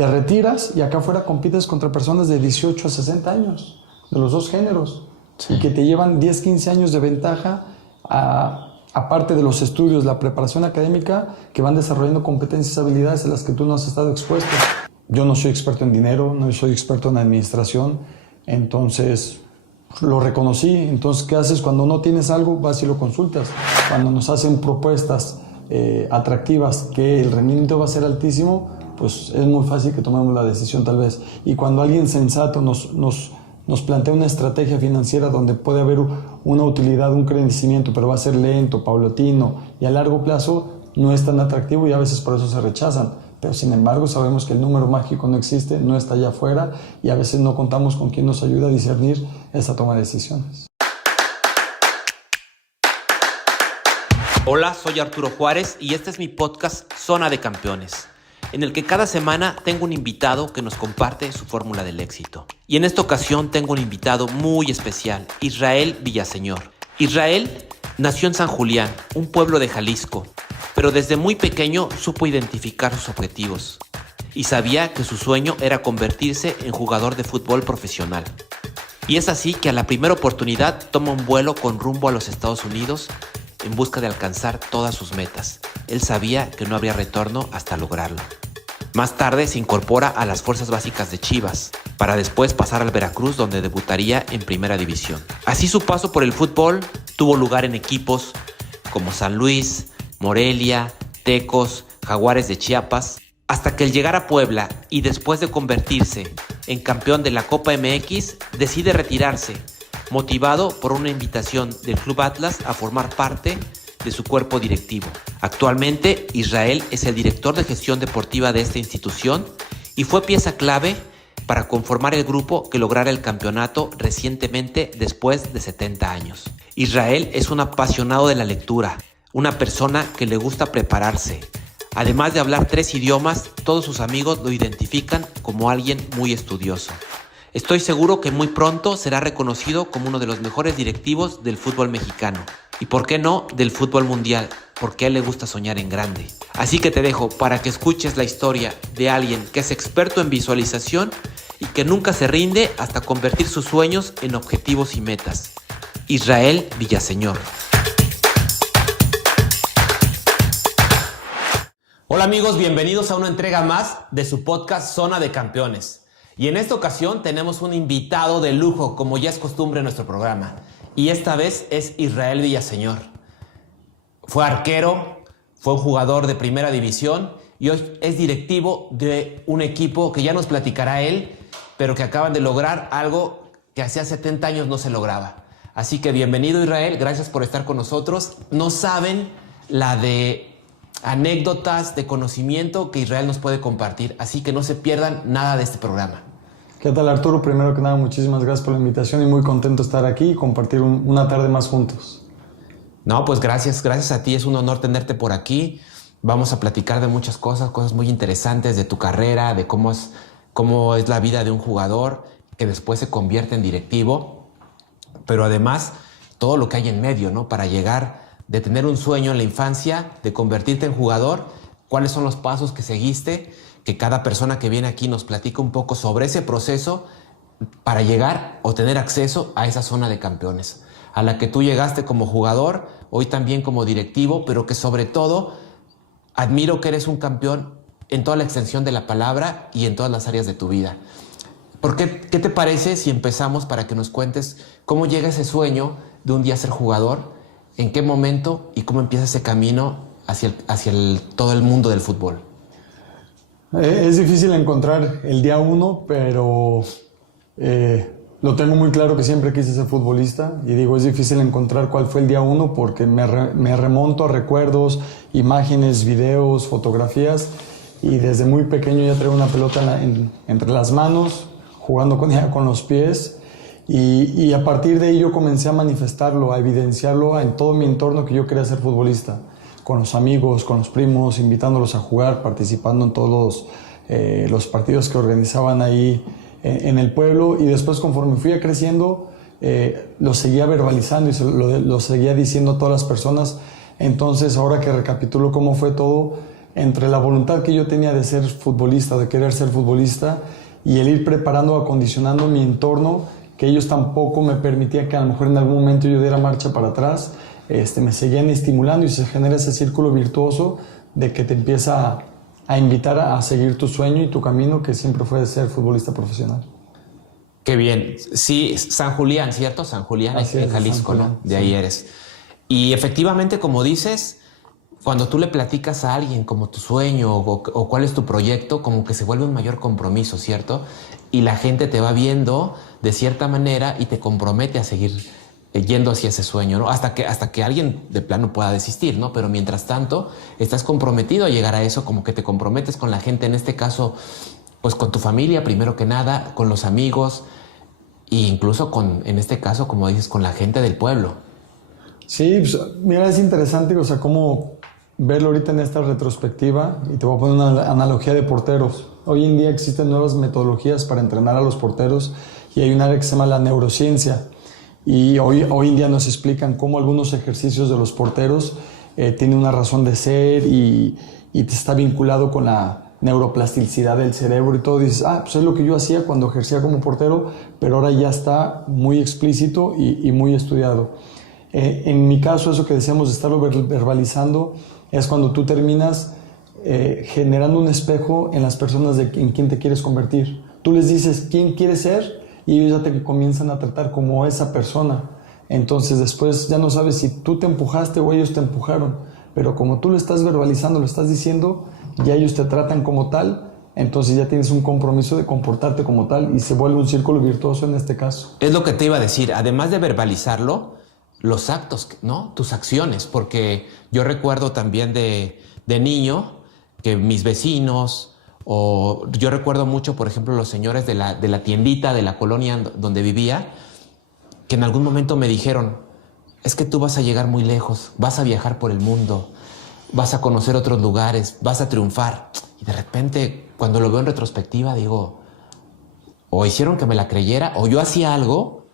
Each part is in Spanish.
te retiras y acá afuera compites contra personas de 18 a 60 años, de los dos géneros, y que te llevan 10, 15 años de ventaja, aparte de los estudios, la preparación académica, que van desarrollando competencias, habilidades en las que tú no has estado expuesto. Yo no soy experto en dinero, no soy experto en administración, entonces lo reconocí. Entonces, ¿qué haces cuando no tienes algo? Vas y lo consultas. Cuando nos hacen propuestas atractivas, que el rendimiento va a ser altísimo, pues es muy fácil que tomemos la decisión tal vez. Y cuando alguien sensato nos plantea una estrategia financiera donde puede haber una utilidad, un crecimiento, pero va a ser lento, paulatino y a largo plazo, no es tan atractivo y a veces por eso se rechazan. Pero sin embargo sabemos que el número mágico no existe, no está allá afuera y a veces no contamos con quien nos ayude a discernir esa toma de decisiones. Hola, soy Arturo Juárez y este es mi podcast Zona de Campeones, en el que cada semana tengo un invitado que nos comparte su fórmula del éxito. Y en esta ocasión tengo un invitado muy especial, Israel Villaseñor. Israel nació en San Julián, un pueblo de Jalisco, pero desde muy pequeño supo identificar sus objetivos y sabía que su sueño era convertirse en jugador de fútbol profesional. Y es así que a la primera oportunidad toma un vuelo con rumbo a los Estados Unidos en busca de alcanzar todas sus metas. Él sabía que no habría retorno hasta lograrlo. Más tarde se incorpora a las fuerzas básicas de Chivas, para después pasar al Veracruz, donde debutaría en Primera División. Así su paso por el fútbol tuvo lugar en equipos como San Luis, Morelia, Tecos, Jaguares de Chiapas, hasta que al llegar a Puebla y después de convertirse en campeón de la Copa MX, decide retirarse, motivado por una invitación del Club Atlas a formar parte de su cuerpo directivo. Actualmente, Israel es el director de gestión deportiva de esta institución y fue pieza clave para conformar el grupo que lograra el campeonato recientemente después de 70 años. Israel es un apasionado de la lectura, una persona que le gusta prepararse. Además de hablar 3 idiomas, todos sus amigos lo identifican como alguien muy estudioso. Estoy seguro que muy pronto será reconocido como uno de los mejores directivos del fútbol mexicano. Y por qué no, del fútbol mundial, porque a él le gusta soñar en grande. Así que te dejo para que escuches la historia de alguien que es experto en visualización y que nunca se rinde hasta convertir sus sueños en objetivos y metas. Israel Villaseñor. Hola amigos, bienvenidos a una entrega más de su podcast Zona de Campeones. Y en esta ocasión tenemos un invitado de lujo, como ya es costumbre en nuestro programa. Y esta vez es Israel Villaseñor. Fue arquero, fue un jugador de Primera División y hoy es directivo de un equipo que ya nos platicará él, pero que acaban de lograr algo que hacía 70 años no se lograba. Así que bienvenido Israel, gracias por estar con nosotros. No saben la de anécdotas, de conocimiento que Israel nos puede compartir, así que no se pierdan nada de este programa. ¿Qué tal, Arturo? Primero que nada, muchísimas gracias por la invitación y muy contento de estar aquí y compartir una tarde más juntos. No, pues gracias a ti, es un honor tenerte por aquí. Vamos a platicar de muchas cosas muy interesantes de tu carrera, de cómo es la vida de un jugador que después se convierte en directivo, pero además todo lo que hay en medio, ¿no? Para llegar de tener un sueño en la infancia, de convertirte en jugador, cuáles son los pasos que seguiste, que cada persona que viene aquí nos platica un poco sobre ese proceso para llegar o tener acceso a esa zona de campeones, a la que tú llegaste como jugador, hoy también como directivo, pero que sobre todo admiro que eres un campeón en toda la extensión de la palabra y en todas las áreas de tu vida. ¿Qué te parece si empezamos para que nos cuentes cómo llega ese sueño de un día ser jugador? ¿En qué momento y cómo empieza ese camino hacia todo el mundo del fútbol? Es difícil encontrar el día 1, pero lo tengo muy claro que siempre quise ser futbolista. Y digo, es difícil encontrar cuál fue el día 1 porque me remonto a recuerdos, imágenes, videos, fotografías. Y desde muy pequeño ya traigo una pelota entre las manos, jugando con ella con los pies. Y a partir de ahí yo comencé a manifestarlo, a evidenciarlo en todo mi entorno que yo quería ser futbolista. Con los amigos, con los primos, invitándolos a jugar, participando en todos los partidos que organizaban ahí en el pueblo. Y después, conforme fui creciendo, lo seguía verbalizando y lo seguía diciendo a todas las personas. Entonces, ahora que recapitulo cómo fue todo, entre la voluntad que yo tenía de ser futbolista, de querer ser futbolista, y el ir preparando, acondicionando mi entorno, que ellos tampoco me permitían que a lo mejor en algún momento yo diera marcha para atrás, me seguían estimulando y se genera ese círculo virtuoso de que te empieza a invitar a seguir tu sueño y tu camino, que siempre fue de ser futbolista profesional. Qué bien. Sí, San Julián, ¿cierto? San Julián, en Jalisco, ¿no? De ahí eres. Y efectivamente, como dices, cuando tú le platicas a alguien como tu sueño o cuál es tu proyecto, como que se vuelve un mayor compromiso, ¿cierto? Y la gente te va viendo de cierta manera y te compromete a seguir yendo hacia ese sueño, ¿no? Hasta que alguien de plano pueda desistir, ¿no? Pero mientras tanto, estás comprometido a llegar a eso, como que te comprometes con la gente, en este caso, pues con tu familia, primero que nada, con los amigos e incluso en este caso, como dices, con la gente del pueblo. Sí, pues, mira, es interesante, o sea, cómo verlo ahorita en esta retrospectiva, y te voy a poner una analogía de porteros. Hoy en día existen nuevas metodologías para entrenar a los porteros y hay un área que se llama la neurociencia. Y hoy en día nos explican cómo algunos ejercicios de los porteros tienen una razón de ser y está vinculado con la neuroplasticidad del cerebro y todo. Dices, pues es lo que yo hacía cuando ejercía como portero, pero ahora ya está muy explícito y muy estudiado. En mi caso, eso que decíamos de estarlo verbalizando es cuando tú terminas generando un espejo en las personas en quien te quieres convertir. Tú les dices quién quieres ser y ellos ya te comienzan a tratar como esa persona. Entonces después ya no sabes si tú te empujaste o ellos te empujaron, pero como tú lo estás verbalizando, lo estás diciendo, ya ellos te tratan como tal, entonces ya tienes un compromiso de comportarte como tal y se vuelve un círculo virtuoso en este caso. Es lo que te iba a decir, además de verbalizarlo, los actos, ¿no? Tus acciones, porque yo recuerdo también de niño que mis vecinos, o yo recuerdo mucho, por ejemplo, los señores de la tiendita de la colonia donde vivía, que en algún momento me dijeron, es que tú vas a llegar muy lejos, vas a viajar por el mundo, vas a conocer otros lugares, vas a triunfar. Y de repente, cuando lo veo en retrospectiva, digo, o hicieron que me la creyera, o yo hacía algo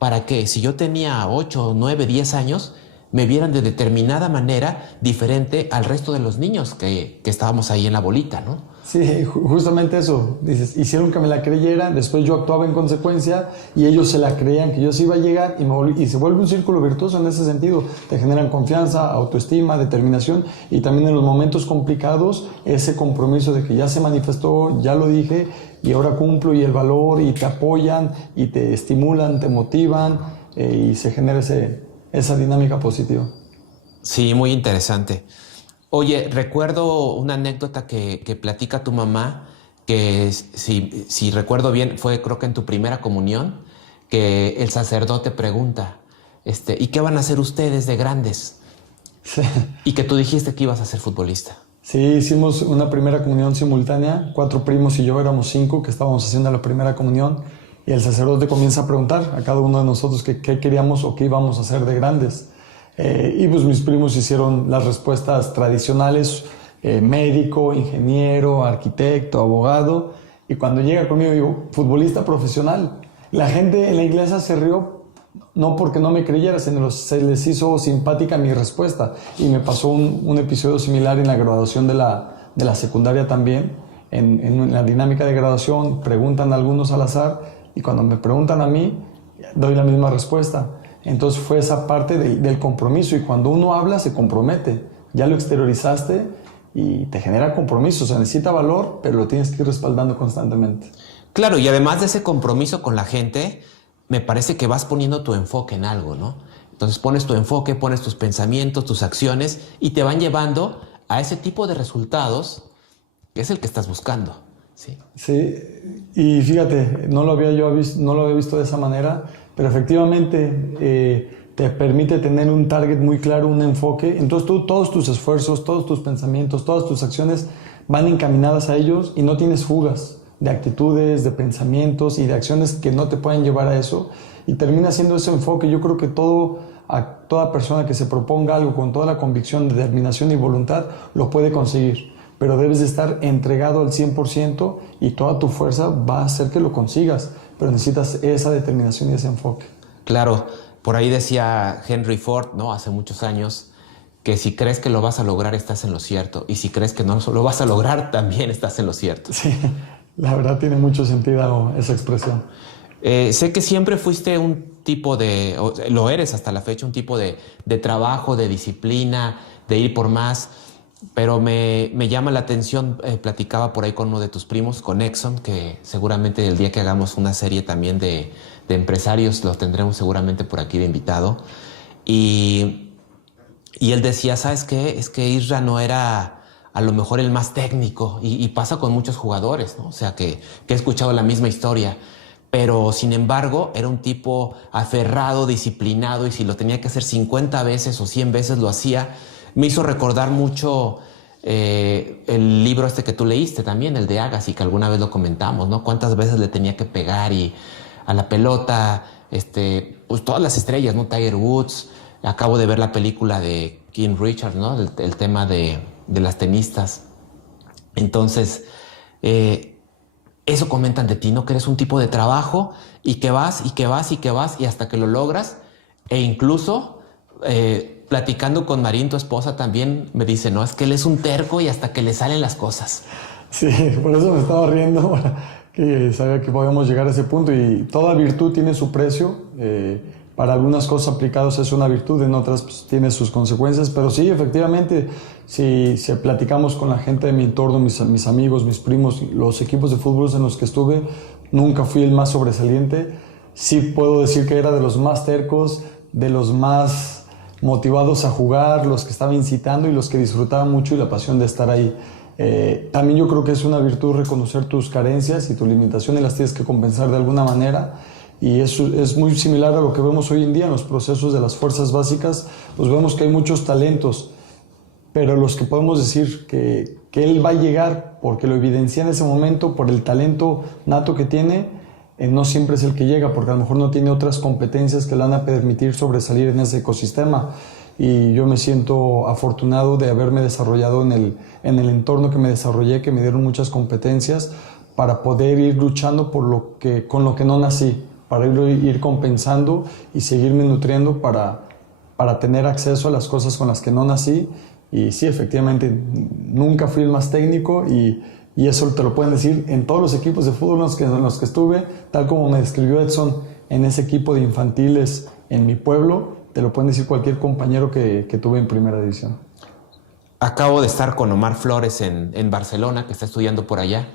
para que si yo tenía 8, 9, 10 años, me vieran de determinada manera diferente al resto de los niños que estábamos ahí en la bolita, ¿no? Sí, justamente eso. Dices, hicieron que me la creyera, después yo actuaba en consecuencia y ellos se la creían que yo sí iba a llegar y se vuelve un círculo virtuoso en ese sentido. Te generan confianza, autoestima, determinación y también en los momentos complicados ese compromiso de que ya se manifestó, ya lo dije y ahora cumplo y el valor y te apoyan y te estimulan, te motivan y se genera esa dinámica positiva. Sí, muy interesante. Oye, recuerdo una anécdota que platica tu mamá, que si recuerdo bien, fue creo que en tu primera comunión, que el sacerdote pregunta, ¿y qué van a hacer ustedes de grandes? Sí. Y que tú dijiste que ibas a ser futbolista. Sí, hicimos una primera comunión simultánea, 4 primos y yo éramos 5 que estábamos haciendo la primera comunión y el sacerdote comienza a preguntar a cada uno de nosotros qué queríamos o qué íbamos a hacer de grandes. Y pues mis primos hicieron las respuestas tradicionales, médico, ingeniero, arquitecto, abogado, y cuando llega conmigo digo, futbolista profesional. La gente en la iglesia se rió, no porque no me creyera, sino se les hizo simpática mi respuesta, y me pasó un episodio similar en la graduación de la secundaria también. En la dinámica de graduación preguntan a algunos al azar, y cuando me preguntan a mí, doy la misma respuesta. Entonces fue esa parte del compromiso y cuando uno habla se compromete, ya lo exteriorizaste y te genera compromiso, o sea, necesita valor, pero lo tienes que ir respaldando constantemente. Claro, y además de ese compromiso con la gente, me parece que vas poniendo tu enfoque en algo, ¿no? Entonces pones tu enfoque, pones tus pensamientos, tus acciones y te van llevando a ese tipo de resultados que es el que estás buscando. Sí, sí, y fíjate, no lo había visto de esa manera, pero efectivamente te permite tener un target muy claro, un enfoque. Entonces todos tus esfuerzos, todos tus pensamientos, todas tus acciones van encaminadas a ellos y no tienes fugas de actitudes, de pensamientos y de acciones que no te pueden llevar a eso y termina siendo ese enfoque. Yo creo que toda persona que se proponga algo con toda la convicción, determinación y voluntad lo puede conseguir. Pero debes de estar entregado al 100% y toda tu fuerza va a hacer que lo consigas. Pero necesitas esa determinación y ese enfoque. Claro, por ahí decía Henry Ford, ¿no? Hace muchos años, que si crees que lo vas a lograr, estás en lo cierto. Y si crees que no lo vas a lograr, también estás en lo cierto. Sí, la verdad tiene mucho sentido esa expresión. Sé que siempre fuiste un tipo de, lo eres hasta la fecha, un tipo de trabajo, de disciplina, de ir por más, pero me llama la atención, platicaba por ahí con uno de tus primos, con Exxon, que seguramente el día que hagamos una serie también de empresarios, los tendremos seguramente por aquí de invitado, y él decía, ¿sabes qué? Es que Isra no era a lo mejor el más técnico, y pasa con muchos jugadores, ¿no? O sea, que he escuchado la misma historia, pero sin embargo era un tipo aferrado, disciplinado, y si lo tenía que hacer 50 veces o 100 veces lo hacía. Me hizo recordar mucho el libro este que tú leíste también, el de Agassi, que alguna vez lo comentamos, ¿no? Cuántas veces le tenía que pegar a la pelota, pues todas las estrellas, ¿no? Tiger Woods. Acabo de ver la película de King Richard, ¿no? El tema de las tenistas. Entonces, eso comentan de ti, ¿no? Que eres un tipo de trabajo y que vas y que vas y que vas y hasta que lo logras. E incluso platicando con Marín, tu esposa, también me dice, no, es que él es un terco y hasta que le salen las cosas. Sí, por eso me estaba riendo, que sabía que podíamos llegar a ese punto, y toda virtud tiene su precio. Para algunas cosas aplicadas es una virtud, en otras pues, tiene sus consecuencias, pero sí, efectivamente, si platicamos con la gente de mi entorno, mis amigos, mis primos, los equipos de fútbol en los que estuve, nunca fui el más sobresaliente. Sí puedo decir que era de los más tercos, de los más motivados a jugar, los que estaba incitando y los que disfrutaban mucho y la pasión de estar ahí. También yo creo que es una virtud reconocer tus carencias y tus limitaciones, las tienes que compensar de alguna manera, y eso es muy similar a lo que vemos hoy en día en los procesos de las fuerzas básicas. Pues vemos que hay muchos talentos, pero los que podemos decir que él va a llegar porque lo evidencia en ese momento por el talento nato que tiene, no siempre es el que llega, porque a lo mejor no tiene otras competencias que le van a permitir sobresalir en ese ecosistema. Y yo me siento afortunado de haberme desarrollado en el entorno que me desarrollé, que me dieron muchas competencias para poder ir luchando con lo que no nací, para ir compensando y seguirme nutriendo para tener acceso a las cosas con las que no nací. Y sí, efectivamente, nunca fui el más técnico, y eso te lo pueden decir en todos los equipos de fútbol en los que estuve, tal como me describió Edson en ese equipo de infantiles en mi pueblo, te lo pueden decir cualquier compañero que tuve en primera división. Acabo de estar con Omar Flores en Barcelona, que está estudiando por allá,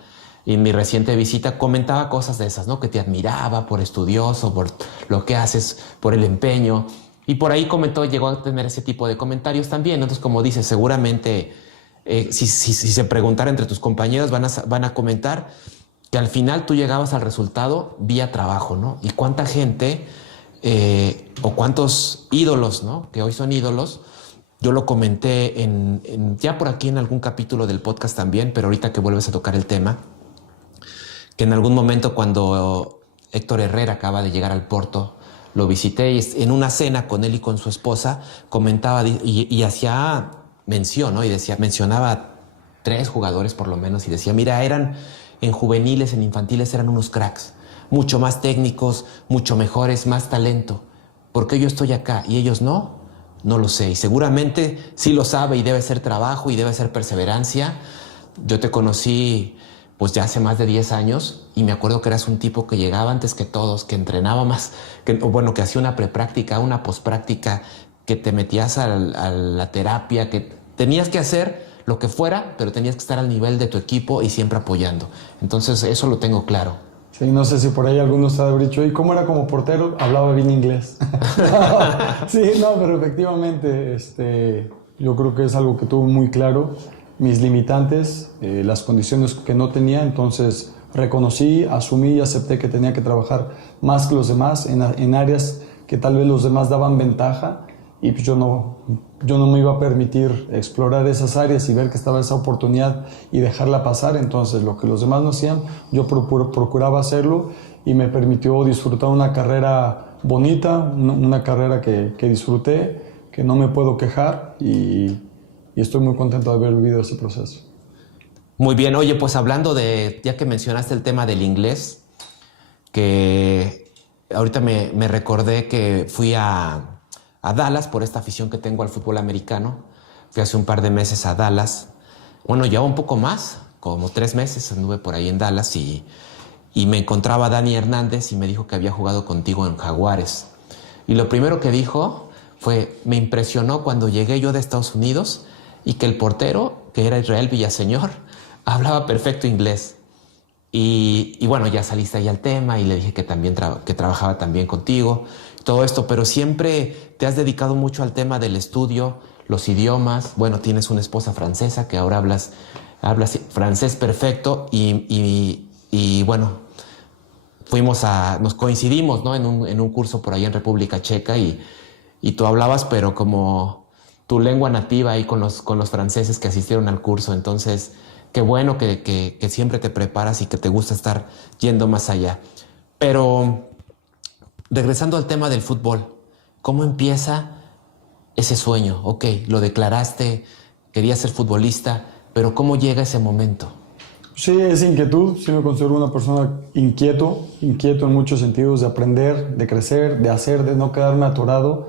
y en mi reciente visita comentaba cosas de esas, ¿no? Que te admiraba por estudioso, por lo que haces, por el empeño, y por ahí llegó a tener ese tipo de comentarios también. Entonces, como dices, seguramente si se preguntara entre tus compañeros van a comentar que al final tú llegabas al resultado vía trabajo, ¿no? Y cuánta gente o cuántos ídolos, ¿no? Que hoy son ídolos. Yo lo comenté ya por aquí en algún capítulo del podcast también, pero ahorita que vuelves a tocar el tema, que en algún momento cuando Héctor Herrera acaba de llegar al Porto, lo visité y en una cena con él y con su esposa comentaba y hacía mención, ¿no? Y mencionaba 3 jugadores por lo menos y decía, mira, en juveniles, en infantiles eran unos cracks, mucho más técnicos, mucho mejores, más talento. ¿Por qué yo estoy acá y ellos no? No lo sé. Y seguramente sí lo sabe, y debe ser trabajo y debe ser perseverancia. Yo te conocí pues ya hace más de 10 años y me acuerdo que eras un tipo que llegaba antes que todos, que entrenaba más, que hacía una prepráctica, una pospráctica, que te metías a la terapia, que tenías que hacer lo que fuera, pero tenías que estar al nivel de tu equipo y siempre apoyando. Entonces eso lo tengo claro. Sí, no sé si por ahí alguno se ha dicho, ¿y cómo era como portero? Hablaba bien inglés. Sí, no, pero efectivamente, yo creo que es algo que tuve muy claro, mis limitantes, las condiciones que no tenía, entonces reconocí, asumí y acepté que tenía que trabajar más que los demás en áreas que tal vez los demás daban ventaja, y pues yo no me iba a permitir explorar esas áreas y ver que estaba esa oportunidad y dejarla pasar. Entonces lo que los demás no hacían, yo procuraba hacerlo, y me permitió disfrutar una carrera bonita, una carrera que disfruté, que no me puedo quejar, y estoy muy contento de haber vivido ese proceso. Muy bien, oye, pues hablando ya que mencionaste el tema del inglés, que ahorita me recordé que fui a Dallas por esta afición que tengo al fútbol americano, Fui hace un par de meses a Dallas. Bueno, ya un poco más, como 3 meses anduve por ahí en Dallas y me encontraba a Dani Hernández y me dijo que había jugado contigo en Jaguares. Y lo primero que dijo fue, me impresionó cuando llegué yo de Estados Unidos y que el portero, que era Israel Villaseñor, hablaba perfecto inglés. Y bueno, ya saliste ahí al tema y le dije que también que trabajaba también contigo, todo esto, pero siempre te has dedicado mucho al tema del estudio, los idiomas. Bueno, tienes una esposa francesa que ahora hablas francés perfecto y bueno, nos coincidimos, ¿no? en un curso por ahí en República Checa y tú hablabas, pero como tu lengua nativa ahí con los franceses que asistieron al curso. Entonces, qué bueno que siempre te preparas y que te gusta estar yendo más allá. Pero regresando al tema del fútbol, ¿cómo empieza ese sueño? Ok, lo declaraste, querías ser futbolista, pero ¿cómo llega ese momento? Sí, es inquietud. Sí me considero una persona inquieto en muchos sentidos, de aprender, de crecer, de hacer, de no quedarme atorado.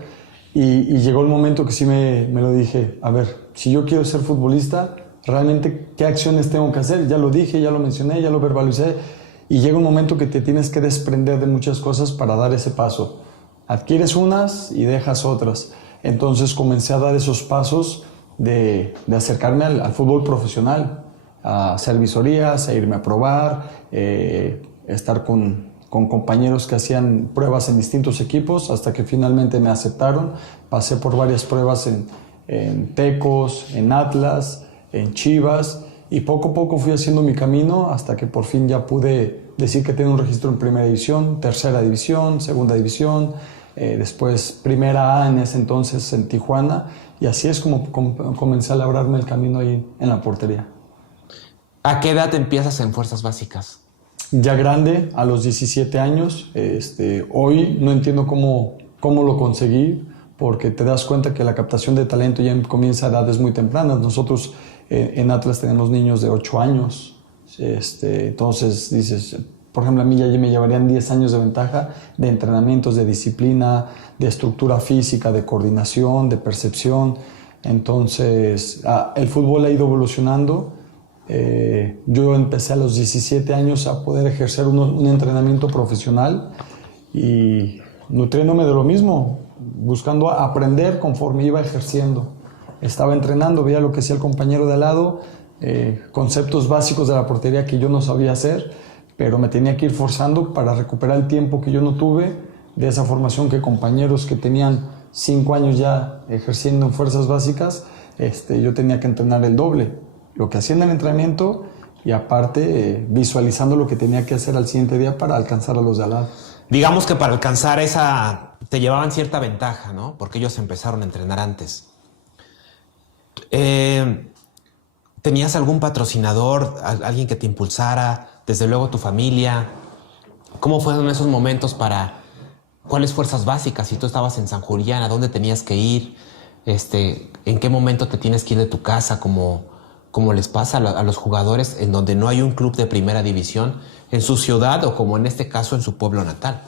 Y llegó el momento que sí me lo dije, a ver, si yo quiero ser futbolista, realmente, ¿qué acciones tengo que hacer? Ya lo dije, ya lo mencioné, ya lo verbalicé. Y llega un momento que te tienes que desprender de muchas cosas para dar ese paso. Adquieres unas y dejas otras. Entonces comencé a dar esos pasos de acercarme al fútbol profesional, a hacer visorías, a irme a probar, estar con compañeros que hacían pruebas en distintos equipos, hasta que finalmente me aceptaron. Pasé por varias pruebas en Tecos, en Atlas, en Chivas, y poco a poco fui haciendo mi camino hasta que por fin ya pude decir que tengo un registro en primera división, tercera división, segunda división, después primera A en ese entonces en Tijuana, y así es como comencé a labrarme el camino ahí en la portería. ¿A qué edad empiezas en Fuerzas Básicas? Ya grande, a los 17 años. Hoy no entiendo cómo lo conseguí, porque te das cuenta que la captación de talento ya comienza a edades muy tempranas. Nosotros en Atlas tenemos niños de 8 años. Entonces dices, por ejemplo, a mí ya me llevarían 10 años de ventaja de entrenamientos, de disciplina, de estructura física, de coordinación, de percepción. Entonces, el fútbol ha ido evolucionando. Yo empecé a los 17 años a poder ejercer un entrenamiento profesional y nutriéndome de lo mismo, buscando aprender conforme iba ejerciendo. Estaba entrenando, veía lo que hacía el compañero de al lado, conceptos básicos de la portería que yo no sabía hacer, pero me tenía que ir forzando para recuperar el tiempo que yo no tuve de esa formación que compañeros que tenían 5 años ya ejerciendo en Fuerzas Básicas, yo tenía que entrenar el doble. Lo que hacía en el entrenamiento y aparte visualizando lo que tenía que hacer al siguiente día para alcanzar a los de al lado. Digamos que para alcanzar esa te llevaban cierta ventaja, ¿no? Porque ellos empezaron a entrenar antes. ¿Tenías algún patrocinador, alguien que te impulsara? Desde luego tu familia. ¿Cómo fueron esos momentos cuáles Fuerzas Básicas? Si tú estabas en San Julián, ¿a dónde tenías que ir? ¿En qué momento te tienes que ir de tu casa como les pasa a los jugadores en donde no hay un club de primera división en su ciudad o como en este caso en su pueblo natal?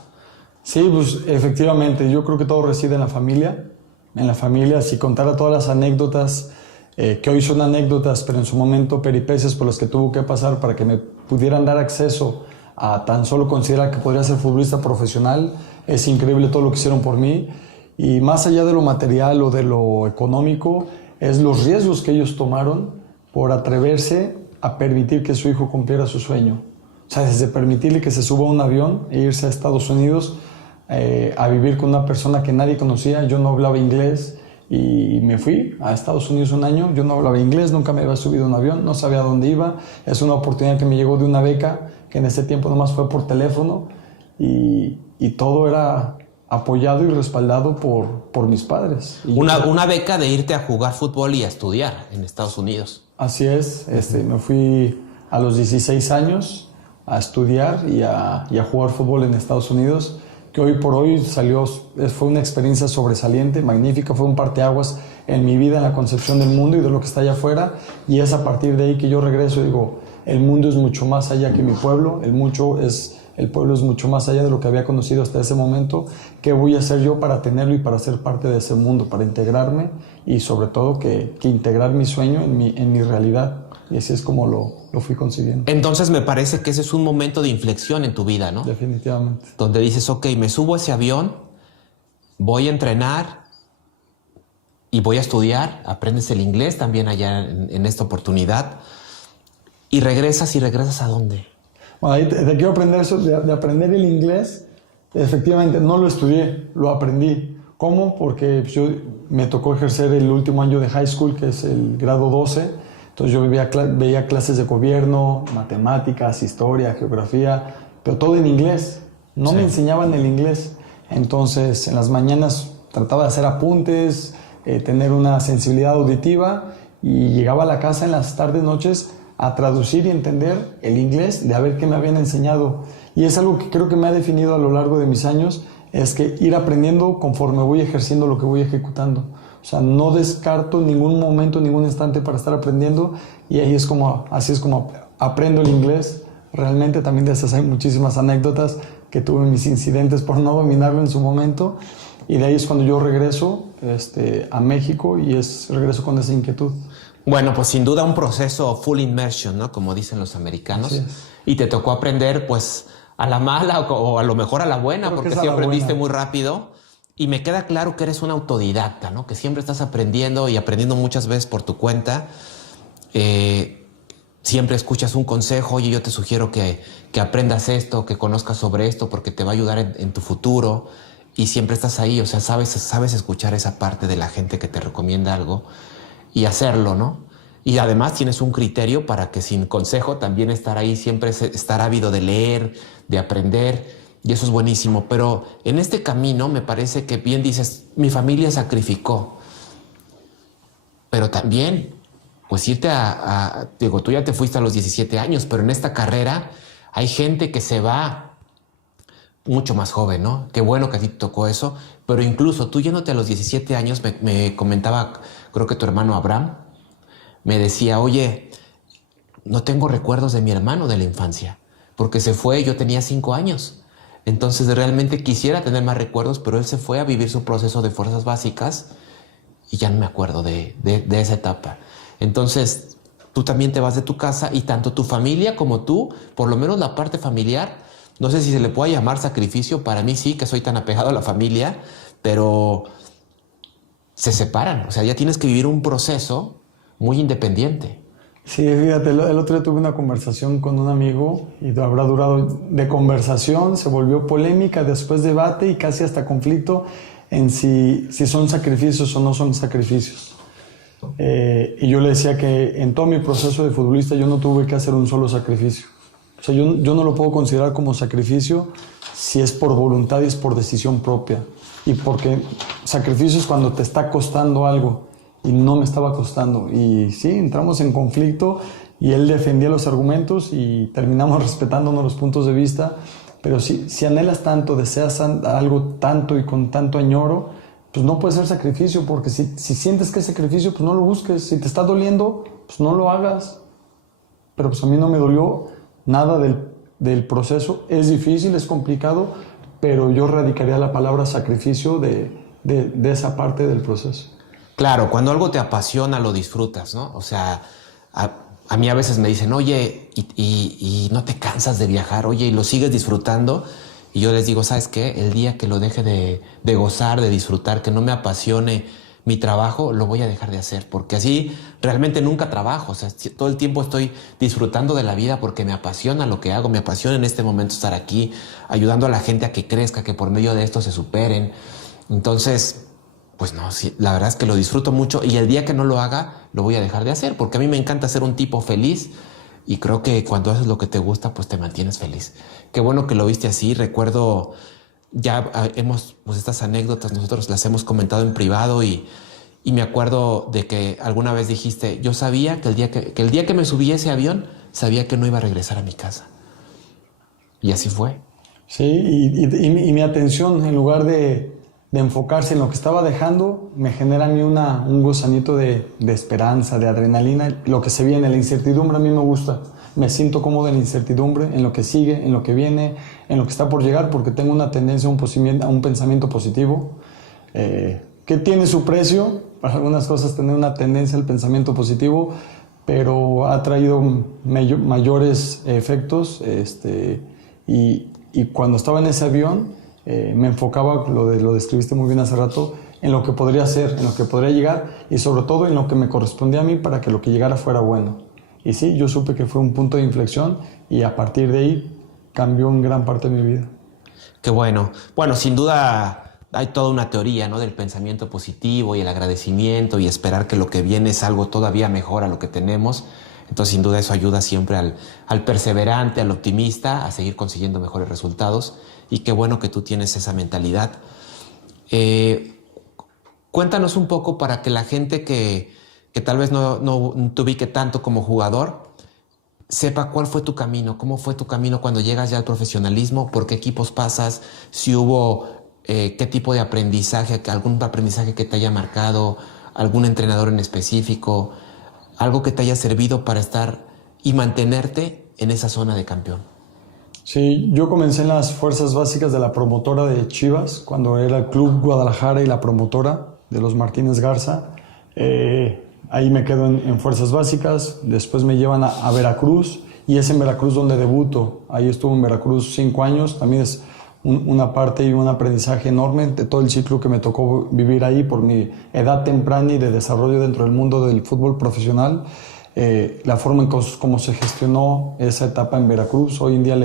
Sí, pues efectivamente, yo creo que todo reside en la familia. En la familia, si contara todas las anécdotas, que hoy son anécdotas, pero en su momento peripecias por las que tuvo que pasar para que me pudieran dar acceso a tan solo considerar que podría ser futbolista profesional, es increíble todo lo que hicieron por mí. Y más allá de lo material o de lo económico, es los riesgos que ellos tomaron por atreverse a permitir que su hijo cumpliera su sueño. O sea, desde permitirle que se suba a un avión e irse a Estados Unidos a vivir con una persona que nadie conocía. Yo no hablaba inglés y me fui a Estados Unidos un año. Yo no hablaba inglés, nunca me había subido a un avión, no sabía a dónde iba. Es una oportunidad que me llegó de una beca que en ese tiempo nomás fue por teléfono y todo era apoyado y respaldado por mis padres. Una beca de irte a jugar fútbol y a estudiar en Estados Unidos. Así es, me fui a los 16 años a estudiar y a jugar fútbol en Estados Unidos, que hoy por hoy fue una experiencia sobresaliente, magnífica, fue un parteaguas en mi vida, en la concepción del mundo y de lo que está allá afuera, y es a partir de ahí que yo regreso y digo, el mundo es mucho más allá que mi pueblo, el el pueblo es mucho más allá de lo que había conocido hasta ese momento. ¿Qué voy a hacer yo para tenerlo y para ser parte de ese mundo, para integrarme y sobre todo que integrar mi sueño en mi realidad? Y así es como lo fui consiguiendo. Entonces me parece que ese es un momento de inflexión en tu vida, ¿no? Definitivamente. Donde dices, ok, me subo a ese avión, voy a entrenar y voy a estudiar, aprendes el inglés también allá en esta oportunidad y regresas ¿a dónde? Bueno, ahí te quiero aprender eso, de aprender el inglés. Efectivamente, no lo estudié, lo aprendí. ¿Cómo? Porque yo me tocó ejercer el último año de high school, que es el grado 12. Entonces yo veía clases de gobierno, matemáticas, historia, geografía, pero todo en inglés. No me enseñaban el inglés. Entonces en las mañanas trataba de hacer apuntes, tener una sensibilidad auditiva y llegaba a la casa en las tardes, noches a traducir y entender el inglés de a ver qué me habían enseñado. Y es algo que creo que me ha definido a lo largo de mis años, es que ir aprendiendo conforme voy ejerciendo lo que voy ejecutando. O sea, no descarto ningún momento, ningún instante para estar aprendiendo y así es como aprendo el inglés. Realmente también de esas hay muchísimas anécdotas que tuve mis incidentes por no dominarlo en su momento y de ahí es cuando yo regreso a México y regreso con esa inquietud. Bueno, pues sin duda un proceso full immersion, ¿no? Como dicen los americanos. Y te tocó aprender pues a la mala o a lo mejor a la buena, creo porque sí aprendiste muy rápido. Y me queda claro que eres un autodidacta, ¿no? Que siempre estás aprendiendo y aprendiendo muchas veces por tu cuenta. Siempre escuchas un consejo, oye, yo te sugiero que aprendas esto, que conozcas sobre esto porque te va a ayudar en tu futuro. Y siempre estás ahí, o sea, sabes escuchar esa parte de la gente que te recomienda algo y hacerlo, ¿no? Y además tienes un criterio para que sin consejo también estar ahí, siempre estar ávido de leer, de aprender. Y eso es buenísimo, pero en este camino me parece que bien dices, mi familia sacrificó, pero también, pues irte digo, tú ya te fuiste a los 17 años, pero en esta carrera hay gente que se va mucho más joven, ¿no? Qué bueno que a ti te tocó eso, pero incluso tú yéndote a los 17 años, me comentaba, creo que tu hermano Abraham, me decía, oye, no tengo recuerdos de mi hermano de la infancia, porque se fue, yo tenía 5 años. Entonces realmente quisiera tener más recuerdos, pero él se fue a vivir su proceso de fuerzas básicas y ya no me acuerdo de esa etapa. Entonces tú también te vas de tu casa y tanto tu familia como tú, por lo menos la parte familiar, no sé si se le puede llamar sacrificio, para mí sí, que soy tan apegado a la familia, pero se separan. O sea, ya tienes que vivir un proceso muy independiente. Sí, fíjate, el otro día tuve una conversación con un amigo y habrá durado de conversación, se volvió polémica, después debate y casi hasta conflicto en si son sacrificios o no son sacrificios. Y yo le decía que en todo mi proceso de futbolista yo no tuve que hacer un solo sacrificio. O sea, yo no lo puedo considerar como sacrificio si es por voluntad y es por decisión propia. Y porque sacrificio es cuando te está costando algo. Y no me estaba costando. Y sí, entramos en conflicto y él defendía los argumentos y terminamos respetándonos los puntos de vista. Pero si anhelas tanto, deseas algo tanto y con tanto añoro, pues no puede ser sacrificio, porque si sientes que es sacrificio, pues no lo busques. Si te está doliendo, pues no lo hagas. Pero pues a mí no me dolió nada del proceso. Es difícil, es complicado, pero yo radicaría la palabra sacrificio de esa parte del proceso. Claro, cuando algo te apasiona lo disfrutas, ¿no? O sea, a mí a veces me dicen, oye, y no te cansas de viajar, oye, y lo sigues disfrutando. Y yo les digo, ¿sabes qué? El día que lo deje de gozar, de disfrutar, que no me apasione mi trabajo, lo voy a dejar de hacer. Porque así realmente nunca trabajo. O sea, todo el tiempo estoy disfrutando de la vida porque me apasiona lo que hago. Me apasiona en este momento estar aquí, ayudando a la gente a que crezca, que por medio de esto se superen. Entonces, pues no, sí, la verdad es que lo disfruto mucho y el día que no lo haga, lo voy a dejar de hacer, porque a mí me encanta ser un tipo feliz y creo que cuando haces lo que te gusta, pues te mantienes feliz. Qué bueno que lo viste así. Recuerdo, ya pues estas anécdotas nosotros las hemos comentado en privado y me acuerdo de que alguna vez dijiste, yo sabía que el día que me subí a ese avión, sabía que no iba a regresar a mi casa. Y así fue. Sí, y mi atención, en lugar de enfocarse en lo que estaba dejando, me genera a mí un gusanito de esperanza, de adrenalina. Lo que se viene, la incertidumbre a mí me gusta. me siento cómodo en la incertidumbre, en lo que sigue, en lo que viene, en lo que está por llegar, porque tengo una tendencia a un pensamiento positivo, que tiene su precio. Para algunas cosas tener una tendencia al pensamiento positivo, pero ha traído mayores efectos, y cuando estaba en ese avión me enfocaba, lo describiste muy bien hace rato, en lo que podría ser, en lo que podría llegar, y sobre todo en lo que me correspondía a mí para que lo que llegara fuera bueno. Y sí, yo supe que fue un punto de inflexión, y a partir de ahí cambió en gran parte de mi vida. Qué bueno. Bueno, sin duda hay toda una teoría, ¿no?, del pensamiento positivo y el agradecimiento y esperar que lo que viene es algo todavía mejor a lo que tenemos. Entonces, sin duda eso ayuda siempre al perseverante, al optimista, a seguir consiguiendo mejores resultados. Y qué bueno que tú tienes esa mentalidad. Cuéntanos un poco para que la gente que tal vez no te ubique tanto como jugador sepa cuál fue tu camino, cómo fue tu camino cuando llegas ya al profesionalismo, por qué equipos pasas, si hubo qué tipo de aprendizaje, algún aprendizaje que te haya marcado, algún entrenador en específico, algo que te haya servido para estar y mantenerte en esa zona de campeón. Sí, yo comencé en las fuerzas básicas de la promotora de Chivas, cuando era el Club Guadalajara y la promotora de los Martínez Garza. Ahí me quedo en fuerzas básicas, después me llevan a Veracruz, y es en Veracruz donde debuto. Ahí estuve en Veracruz 5 años, también es una parte y un aprendizaje enorme de todo el ciclo que me tocó vivir ahí por mi edad temprana y de desarrollo dentro del mundo del fútbol profesional. La forma en cómo se gestionó esa etapa en Veracruz, hoy en día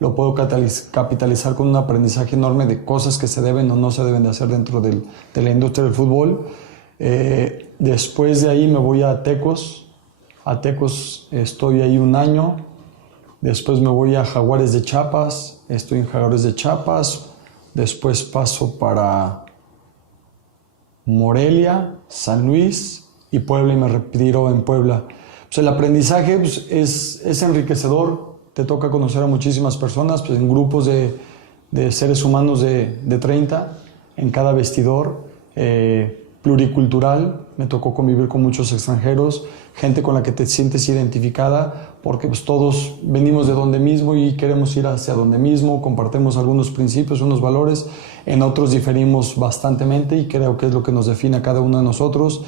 lo puedo capitalizar con un aprendizaje enorme de cosas que se deben o no se deben de hacer dentro de la industria del fútbol. Después de ahí me voy a Tecos. A Tecos estoy ahí 1 año. Después me voy a Jaguares de Chiapas. Estoy en Jaguares de Chiapas. Después paso para Morelia, San Luis y Puebla, y me retiro en Puebla. Pues el aprendizaje es enriquecedor. Te toca conocer a muchísimas personas, pues en grupos de seres humanos de 30 en cada vestidor. Pluricultural, me tocó convivir con muchos extranjeros, gente con la que te sientes identificada, porque pues todos venimos de donde mismo y queremos ir hacia donde mismo, compartimos algunos principios, unos valores, en otros diferimos bastantemente, y creo que es lo que nos define a cada uno de nosotros.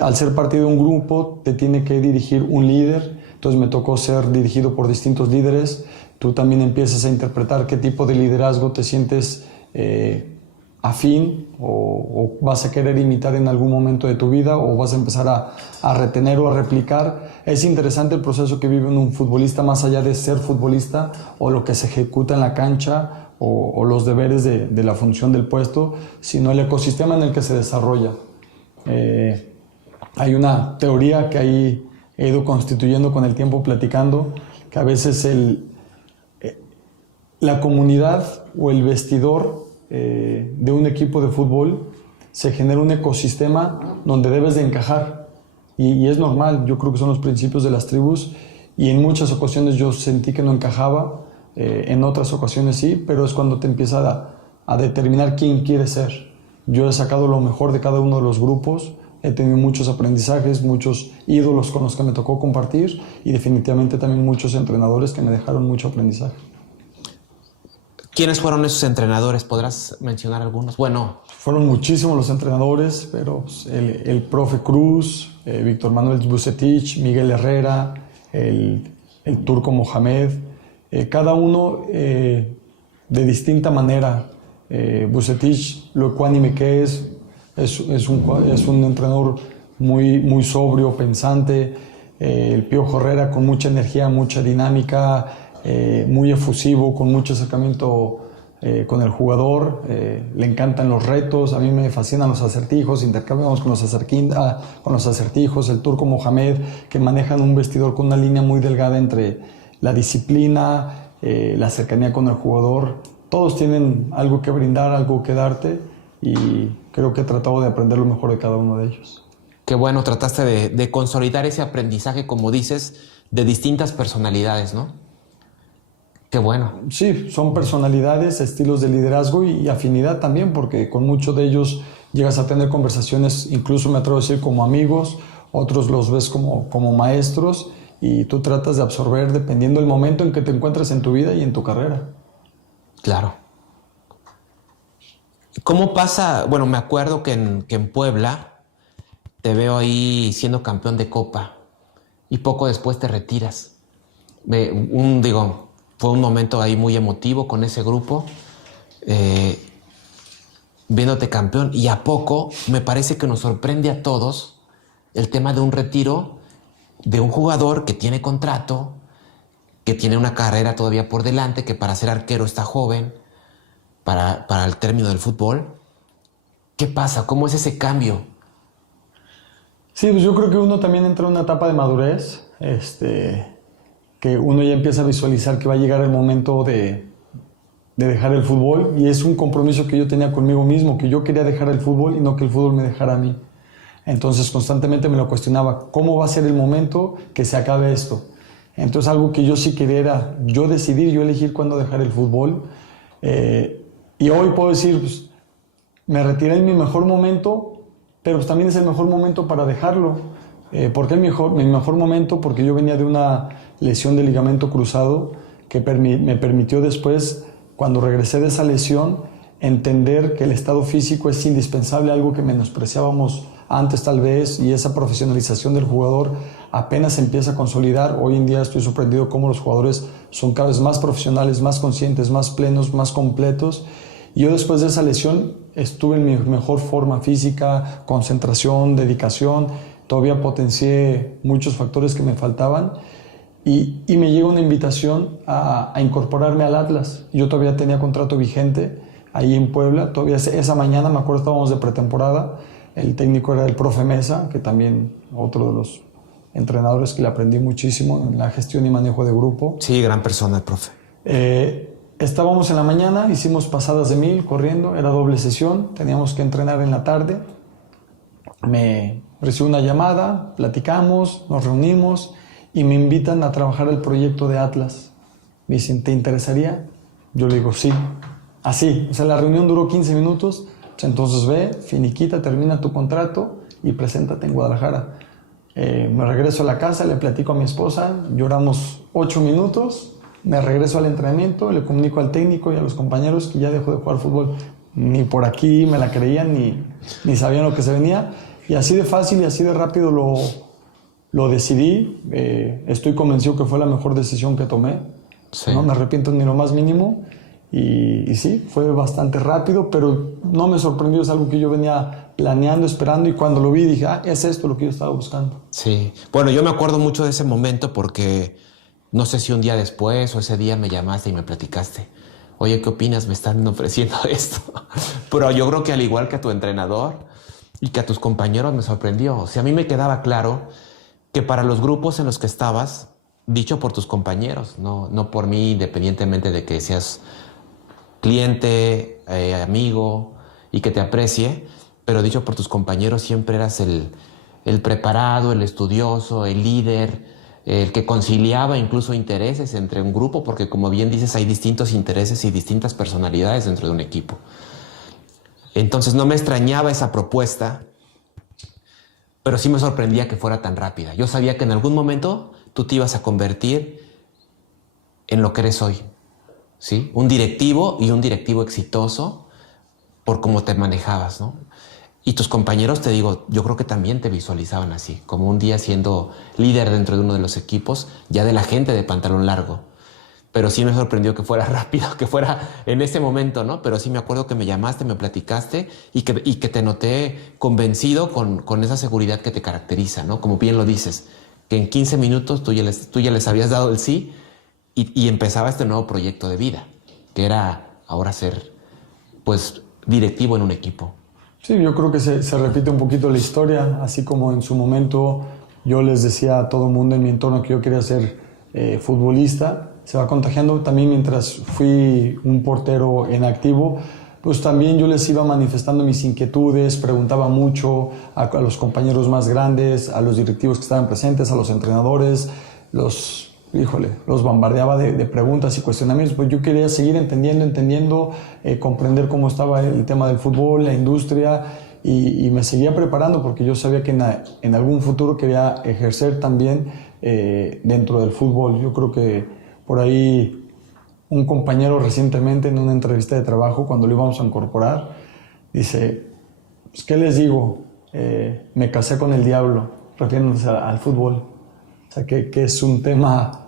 Al ser parte de un grupo te tiene que dirigir un líder, entonces me tocó ser dirigido por distintos líderes. Tú también empiezas a interpretar qué tipo de liderazgo te sientes afín o vas a querer imitar en algún momento de tu vida, o vas a empezar a retener o a replicar. Es interesante el proceso que vive un futbolista, más allá de ser futbolista o lo que se ejecuta en la cancha o los deberes de la función del puesto, sino el ecosistema en el que se desarrolla. Hay una teoría que ahí he ido constituyendo con el tiempo, platicando, que a veces la comunidad o el vestidor de un equipo de fútbol se genera un ecosistema donde debes de encajar, y es normal. Yo creo que son los principios de las tribus, y en muchas ocasiones yo sentí que no encajaba, en otras ocasiones sí, pero es cuando te empieza a determinar quién quieres ser. Yo he sacado lo mejor de cada uno de los grupos, he tenido muchos aprendizajes, muchos ídolos con los que me tocó compartir, y definitivamente también muchos entrenadores que me dejaron mucho aprendizaje. ¿Quiénes fueron esos entrenadores? ¿Podrás mencionar algunos? Bueno, fueron muchísimos los entrenadores, pero el profe Cruz, Víctor Manuel Vucetich, Miguel Herrera, el turco Mohamed, cada uno de distinta manera. Vucetich, lo ecuánime que es un entrenador muy sobrio, pensante. El Piojo Herrera con mucha energía, mucha dinámica, muy efusivo, con mucho acercamiento con el jugador. Le encantan los retos, a mí me fascinan los acertijos, intercambiamos con los acertijos. El turco Mohamed, que manejan un vestidor con una línea muy delgada entre la disciplina, la cercanía con el jugador. Todos tienen algo que brindar, algo que darte, y creo que he tratado de aprender lo mejor de cada uno de ellos. Qué bueno, trataste de consolidar ese aprendizaje, como dices, de distintas personalidades, ¿no? Qué bueno. Sí, son personalidades, estilos de liderazgo y afinidad también, porque con muchos de ellos llegas a tener conversaciones, incluso me atrevo a decir como amigos, otros los ves como maestros, y tú tratas de absorber dependiendo del momento en que te encuentres en tu vida y en tu carrera. Claro. ¿Cómo pasa? Bueno, me acuerdo que en Puebla te veo ahí siendo campeón de Copa y poco después te retiras. Fue un momento ahí muy emotivo con ese grupo, viéndote campeón, y a poco me parece que nos sorprende a todos el tema de un retiro de un jugador que tiene contrato, que tiene una carrera todavía por delante, que para ser arquero está joven, para el término del fútbol. ¿Qué pasa? ¿Cómo es ese cambio? Sí, pues yo creo que uno también entra en una etapa de madurez, que uno ya empieza a visualizar que va a llegar el momento de dejar el fútbol, y es un compromiso que yo tenía conmigo mismo, que yo quería dejar el fútbol y no que el fútbol me dejara a mí. Entonces constantemente me lo cuestionaba, ¿cómo va a ser el momento que se acabe esto? Entonces algo que yo sí quería era yo decidir, yo elegir cuándo dejar el fútbol, y hoy puedo decir, pues, me retiré en mi mejor momento, pero pues también es el mejor momento para dejarlo. ¿Por qué mi mejor momento? Porque yo venía de una lesión de ligamento cruzado que me permitió después, cuando regresé de esa lesión, entender que el estado físico es indispensable, algo que menospreciábamos antes tal vez, y esa profesionalización del jugador apenas se empieza a consolidar. Hoy en día estoy sorprendido cómo los jugadores son cada vez más profesionales, más conscientes, más plenos, más completos. Y yo después de esa lesión estuve en mi mejor forma física, concentración, dedicación. Todavía potencié muchos factores que me faltaban, y me llega una invitación a incorporarme al Atlas. Yo todavía tenía contrato vigente ahí en Puebla. Todavía esa mañana, me acuerdo, estábamos de pretemporada. El técnico era el profe Mesa, que también otro de los entrenadores que le aprendí muchísimo en la gestión y manejo de grupo. Sí, gran persona el profe. Estábamos en la mañana, hicimos pasadas de 1000 corriendo, era doble sesión, teníamos que entrenar en la tarde. Me recibo una llamada, platicamos, nos reunimos y me invitan a trabajar el proyecto de Atlas. Me dicen, ¿te interesaría? Yo le digo, sí. Así, o sea, la reunión duró 15 minutos, pues entonces ve, finiquita, termina tu contrato y preséntate en Guadalajara. Me regreso a la casa, le platico a mi esposa, lloramos 8 minutos, me regreso al entrenamiento, le comunico al técnico y a los compañeros que ya dejo de jugar fútbol. Ni por aquí me la creían, ni sabían lo que se venía. Y así de fácil y así de rápido lo decidí. Estoy convencido que fue la mejor decisión que tomé. Sí. No me arrepiento ni lo más mínimo. Y sí, fue bastante rápido, pero no me sorprendió. Es algo que yo venía planeando, esperando, y cuando lo vi dije, es esto lo que yo estaba buscando. Sí. Bueno, yo me acuerdo mucho de ese momento porque no sé si un día después o ese día me llamaste y me platicaste. Oye, ¿qué opinas? Me están ofreciendo esto. Pero yo creo que al igual que a tu entrenador y que a tus compañeros, me sorprendió. O sea, a mí me quedaba claro que para los grupos en los que estabas, dicho por tus compañeros, no por mí, independientemente de que seas cliente, amigo y que te aprecie, pero dicho por tus compañeros, siempre eras el preparado, el estudioso, el líder, el que conciliaba incluso intereses entre un grupo, porque como bien dices, hay distintos intereses y distintas personalidades dentro de un equipo. Entonces no me extrañaba esa propuesta, pero sí me sorprendía que fuera tan rápida. Yo sabía que en algún momento tú te ibas a convertir en lo que eres hoy, ¿sí? Un directivo, y un directivo exitoso por cómo te manejabas, ¿no? Y tus compañeros, te digo, yo creo que también te visualizaban así, como un día siendo líder dentro de uno de los equipos, ya de la gente de pantalón largo. Pero sí me sorprendió que fuera rápido, que fuera en ese momento, ¿no? Pero sí me acuerdo que me llamaste, me platicaste y que te noté convencido con esa seguridad que te caracteriza, ¿no? Como bien lo dices, que en 15 minutos tú ya les habías dado el sí y empezaba este nuevo proyecto de vida, que era ahora ser, pues, directivo en un equipo. Sí, yo creo que se repite un poquito la historia, así como en su momento yo les decía a todo el mundo en mi entorno que yo quería ser futbolista. Se va contagiando también mientras fui un portero en activo, pues también yo les iba manifestando mis inquietudes, preguntaba mucho a los compañeros más grandes, a los directivos que estaban presentes, a los entrenadores, los bombardeaba de preguntas y cuestionamientos. Pues yo quería seguir entendiendo, comprender cómo estaba el tema del fútbol, la industria, y me seguía preparando porque yo sabía que en algún futuro quería ejercer también dentro del fútbol. Yo creo que por ahí un compañero recientemente en una entrevista de trabajo, cuando lo íbamos a incorporar, dice, pues, ¿qué les digo? Me casé con el diablo, refiriéndose al fútbol. O sea, que es un tema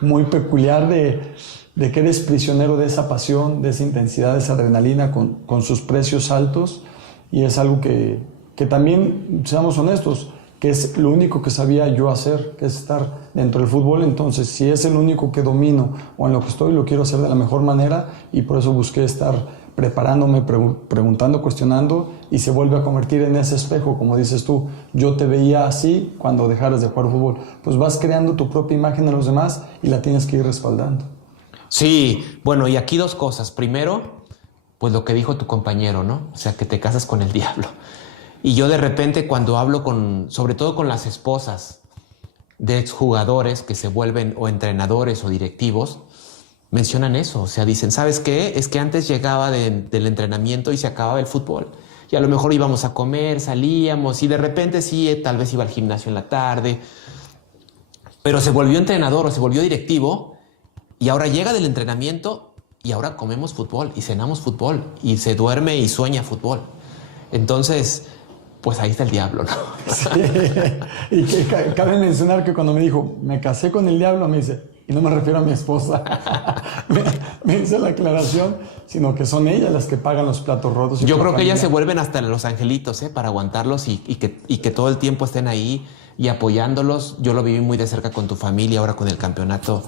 muy peculiar de que eres prisionero de esa pasión, de esa intensidad, de esa adrenalina con sus precios altos, y es algo que también, seamos honestos, que es lo único que sabía yo hacer, que es estar dentro del fútbol. Entonces, si es el único que domino o en lo que estoy, lo quiero hacer de la mejor manera, y por eso busqué estar preparándome, preguntando, cuestionando, y se vuelve a convertir en ese espejo, como dices tú. Yo te veía así cuando dejaras de jugar fútbol. Pues vas creando tu propia imagen en los demás y la tienes que ir respaldando. Sí, bueno, y aquí dos cosas. Primero, pues lo que dijo tu compañero, ¿no? O sea, que te casas con el diablo. Y yo de repente cuando hablo sobre todo con las esposas de exjugadores que se vuelven o entrenadores o directivos, mencionan eso. O sea, dicen, ¿sabes qué? Es que antes llegaba del entrenamiento y se acababa el fútbol. Y a lo mejor íbamos a comer, salíamos, y de repente sí, tal vez iba al gimnasio en la tarde. Pero se volvió entrenador o se volvió directivo, y ahora llega del entrenamiento y ahora comemos fútbol y cenamos fútbol y se duerme y sueña fútbol. Entonces, pues ahí está el diablo, ¿no? Sí. Y que cabe mencionar que cuando me dijo, me casé con el diablo, me dice, y no me refiero a mi esposa, me hizo la aclaración, sino que son ellas las que pagan los platos rotos. Yo creo que ellas se vuelven hasta los angelitos, para aguantarlos y que todo el tiempo estén ahí y apoyándolos. Yo lo viví muy de cerca con tu familia, ahora con el campeonato,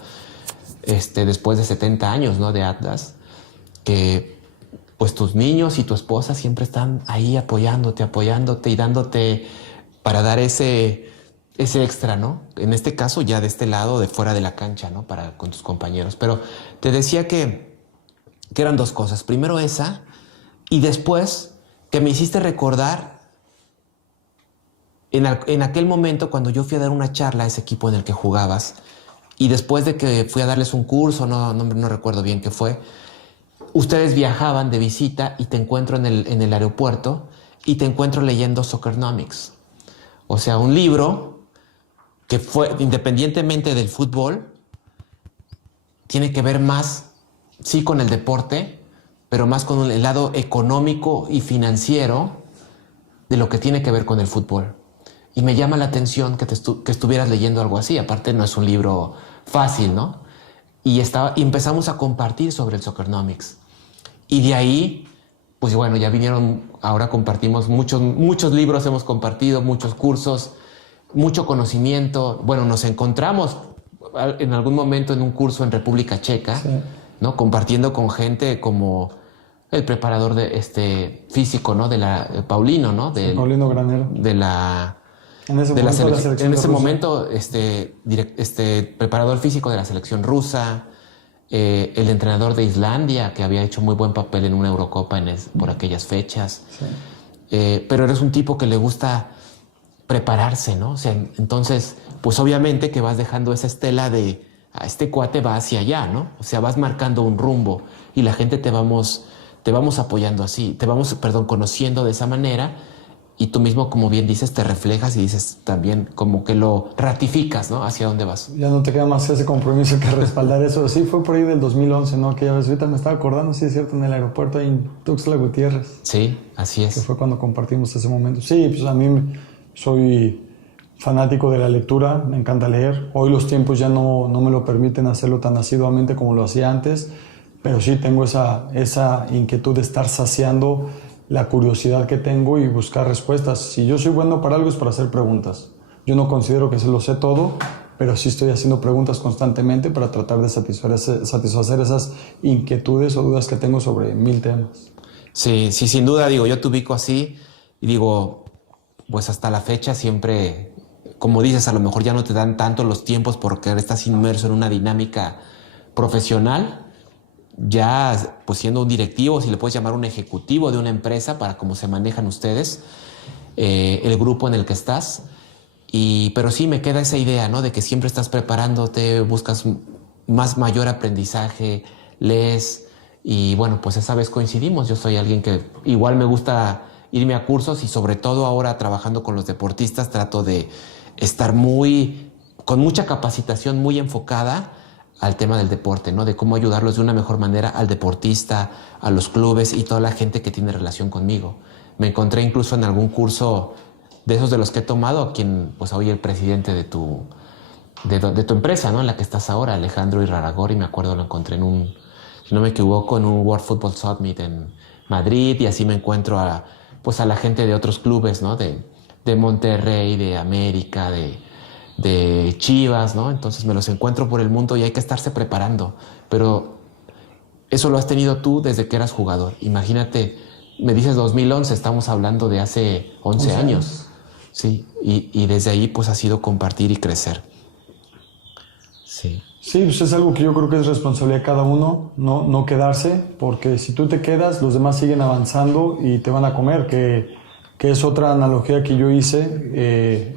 después de 70 años, ¿no? De Atlas, que pues tus niños y tu esposa siempre están ahí apoyándote y dándote para dar ese extra, ¿no? En este caso ya de este lado, de fuera de la cancha, ¿no? Con tus compañeros. Pero te decía que eran dos cosas. Primero esa, y después que me hiciste recordar en aquel momento cuando yo fui a dar una charla a ese equipo en el que jugabas, y después de que fui a darles un curso, no recuerdo bien qué fue, ustedes viajaban de visita y te encuentro en el aeropuerto y te encuentro leyendo Soccernomics. O sea, un libro que fue, independientemente del fútbol, tiene que ver más, sí, con el deporte, pero más con el lado económico y financiero de lo que tiene que ver con el fútbol. Y me llama la atención que estuvieras leyendo algo así. Aparte, no es un libro fácil, ¿no? Y empezamos a compartir sobre el Soccernomics. Y de ahí, pues bueno, ya vinieron, ahora compartimos muchos libros, hemos compartido muchos cursos, mucho conocimiento. Bueno, nos encontramos en algún momento en un curso en República Checa, sí, ¿no? Compartiendo con gente como el preparador físico, ¿no? Paulino, ¿no? Sí, Paulino Granero. En ese momento, preparador físico de la selección rusa, el entrenador de Islandia, que había hecho muy buen papel en una Eurocopa por aquellas fechas. Sí. Pero eres un tipo que le gusta prepararse, ¿no? O sea, entonces, pues obviamente que vas dejando esa estela de este cuate va hacia allá, ¿no? O sea, vas marcando un rumbo y la gente te vamos apoyando así, conociendo de esa manera. Y tú mismo, como bien dices, te reflejas y dices también como que lo ratificas, ¿no? Hacia dónde vas. Ya no te queda más ese compromiso que respaldar eso. Sí, fue por ahí del 2011, ¿no? Que ya ves, ahorita me estaba acordando, sí es cierto, en el aeropuerto ahí en Tuxtla Gutiérrez. Sí, así es. Que fue cuando compartimos ese momento. Sí, pues a mí soy fanático de la lectura, me encanta leer. Hoy los tiempos ya no me lo permiten hacerlo tan asiduamente como lo hacía antes, pero sí tengo esa inquietud de estar saciando la curiosidad que tengo y buscar respuestas. Si yo soy bueno para algo es para hacer preguntas. Yo no considero que se lo sé todo, pero sí estoy haciendo preguntas constantemente para tratar de satisfacer esas inquietudes o dudas que tengo sobre 1000 temas. Sí, sin duda, yo te ubico así y digo, pues hasta la fecha siempre, como dices, a lo mejor ya no te dan tanto los tiempos porque estás inmerso en una dinámica profesional, ya pues siendo un directivo, si le puedes llamar un ejecutivo de una empresa para cómo se manejan ustedes, el grupo en el que estás. Pero sí me queda esa idea, ¿no? De que siempre estás preparándote, buscas mayor aprendizaje, lees y bueno, pues esa vez coincidimos. Yo soy alguien que igual me gusta irme a cursos y sobre todo ahora trabajando con los deportistas trato de estar muy con mucha capacitación muy enfocada al tema del deporte, ¿no? De cómo ayudarlos de una mejor manera al deportista, a los clubes y toda la gente que tiene relación conmigo. Me encontré incluso en algún curso de esos de los que he tomado, a quien pues hoy el presidente de tu empresa, ¿no? En la que estás ahora, Alejandro Iraragorri, me acuerdo, lo encontré si no me equivoco, en un World Football Summit en Madrid, y así me encuentro a la gente de otros clubes, ¿no? De Monterrey, de América, de Chivas, ¿no? Entonces me los encuentro por el mundo y hay que estarse preparando. Pero eso lo has tenido tú desde que eras jugador. Imagínate, me dices 2011, estamos hablando de hace 11 años. Sí, y desde ahí pues ha sido compartir y crecer. Sí. Sí, pues es algo que yo creo que es responsabilidad de cada uno, no quedarse, porque si tú te quedas, los demás siguen avanzando y te van a comer, que es otra analogía que yo hice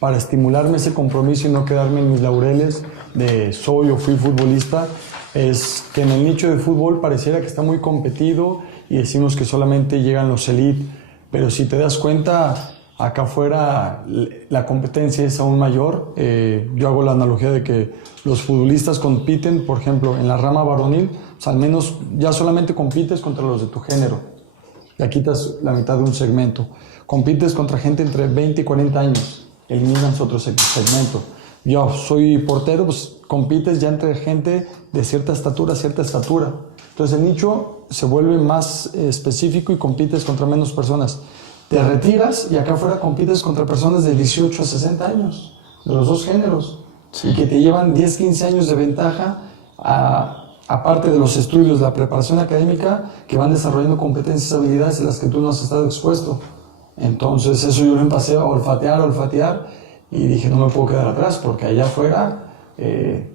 para estimularme ese compromiso y no quedarme en mis laureles de soy o fui futbolista, es que en el nicho de fútbol pareciera que está muy competido y decimos que solamente llegan los elite, pero si te das cuenta, acá afuera la competencia es aún mayor. Yo hago la analogía de que los futbolistas compiten, por ejemplo, en la rama varonil, o sea, al menos ya solamente compites contra los de tu género, ya quitas la mitad de un segmento, compites contra gente entre 20 y 40 años, eliminas otro segmento. Yo soy portero, pues compites ya entre gente de cierta estatura. Entonces el nicho se vuelve más específico y compites contra menos personas. Te retiras y acá afuera compites contra personas de 18 a 60 años, de los dos géneros, sí, y que te llevan 10, 15 años de ventaja, aparte de los estudios, la preparación académica, que van desarrollando competencias, habilidades en las que tú no has estado expuesto. Entonces eso yo lo empecé a olfatear, y dije, no me puedo quedar atrás, porque allá afuera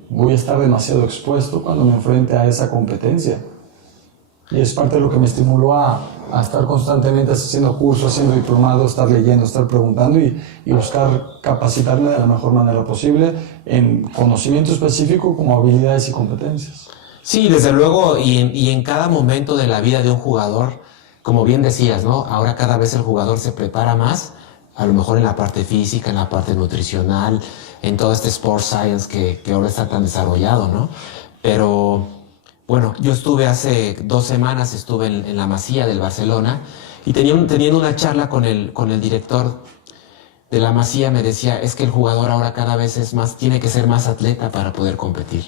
voy a estar demasiado expuesto cuando me enfrente a esa competencia. Y es parte de lo que me estimuló a estar constantemente haciendo cursos, haciendo diplomados, estar leyendo, estar preguntando y buscar capacitarme de la mejor manera posible en conocimiento específico como habilidades y competencias. Sí, desde luego, y en cada momento de la vida de un jugador, como bien decías, ¿no? Ahora cada vez el jugador se prepara más, a lo mejor en la parte física, en la parte nutricional, en todo este sport science que ahora está tan desarrollado, ¿no? Pero bueno, yo estuve hace 2 semanas, estuve en la Masía del Barcelona y teniendo una charla con el director de la Masía, me decía, es que el jugador ahora cada vez tiene que ser más atleta para poder competir.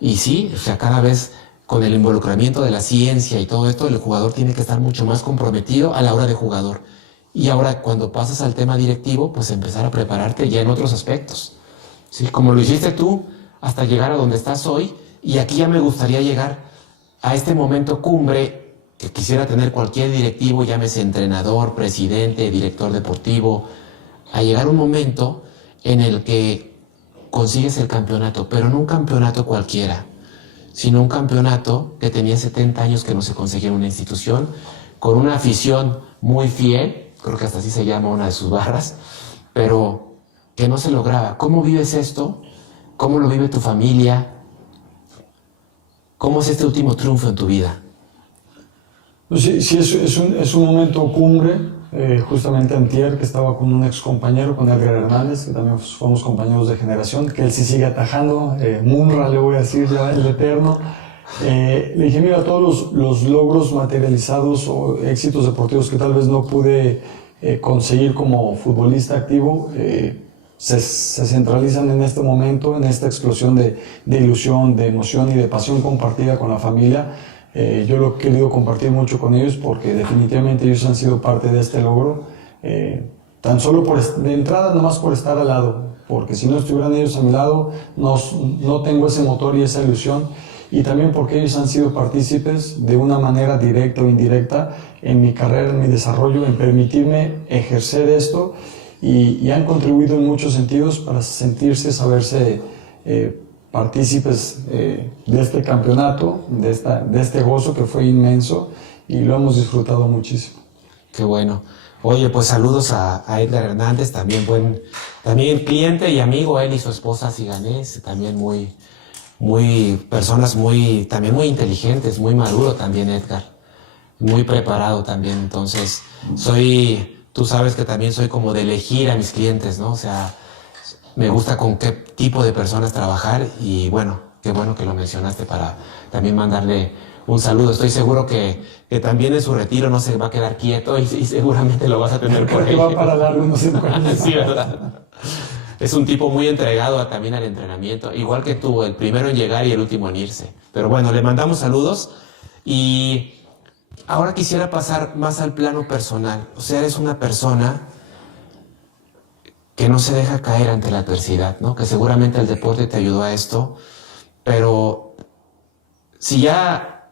Y sí, o sea, cada vez con el involucramiento de la ciencia y todo esto, el jugador tiene que estar mucho más comprometido a la hora de jugador. Y ahora cuando pasas al tema directivo, pues empezar a prepararte ya en otros aspectos. ¿Sí? Como lo hiciste tú, hasta llegar a donde estás hoy. Y aquí ya me gustaría llegar a este momento cumbre que quisiera tener cualquier directivo, llámese entrenador, presidente, director deportivo, a llegar a un momento en el que consigues el campeonato, pero no un campeonato cualquiera, sino un campeonato que tenía 70 años que no se conseguía en una institución, con una afición muy fiel, creo que hasta así se llama una de sus barras, pero que no se lograba. ¿Cómo vives esto? ¿Cómo lo vive tu familia? ¿Cómo es este último triunfo en tu vida? Pues sí, es un momento cumbre. Justamente antier, que estaba con un ex compañero, con Edgar Hernández, que también fuimos compañeros de generación, que él sí sigue atajando, Munra le voy a decir ya, el eterno. Le dije, mira, todos los logros materializados o éxitos deportivos que tal vez no pude conseguir como futbolista activo, se centralizan en este momento, en esta explosión de ilusión, de emoción y de pasión compartida con la familia. Yo lo he querido compartir mucho con ellos porque definitivamente ellos han sido parte de este logro, tan solo de entrada nomás por estar al lado, porque si no estuvieran ellos a mi lado no tengo ese motor y esa ilusión, y también porque ellos han sido partícipes de una manera directa o indirecta en mi carrera, en mi desarrollo, en permitirme ejercer esto, y han contribuido en muchos sentidos para saberse partícipes de este campeonato, de este gozo que fue inmenso, y lo hemos disfrutado muchísimo. Qué bueno. Oye, pues saludos a Edgar Hernández, también cliente y amigo, él y su esposa Siganés, también personas también muy inteligentes, muy maduro también Edgar, muy preparado también. Entonces tú sabes que también soy como de elegir a mis clientes, ¿no? O sea, me gusta con qué tipo de personas trabajar y bueno, qué bueno que lo mencionaste para también mandarle un saludo. Estoy seguro que también en su retiro no se va a quedar quieto y seguramente lo vas a tener por ahí. Creo que va para largo unos 5 años. Sí, ¿verdad? Es un tipo muy entregado también al entrenamiento, igual que tú, el primero en llegar y el último en irse. Pero bueno, le mandamos saludos y ahora quisiera pasar más al plano personal. O sea, eres una persona que no se deja caer ante la adversidad, ¿no? Que seguramente el deporte te ayudó a esto, pero si ya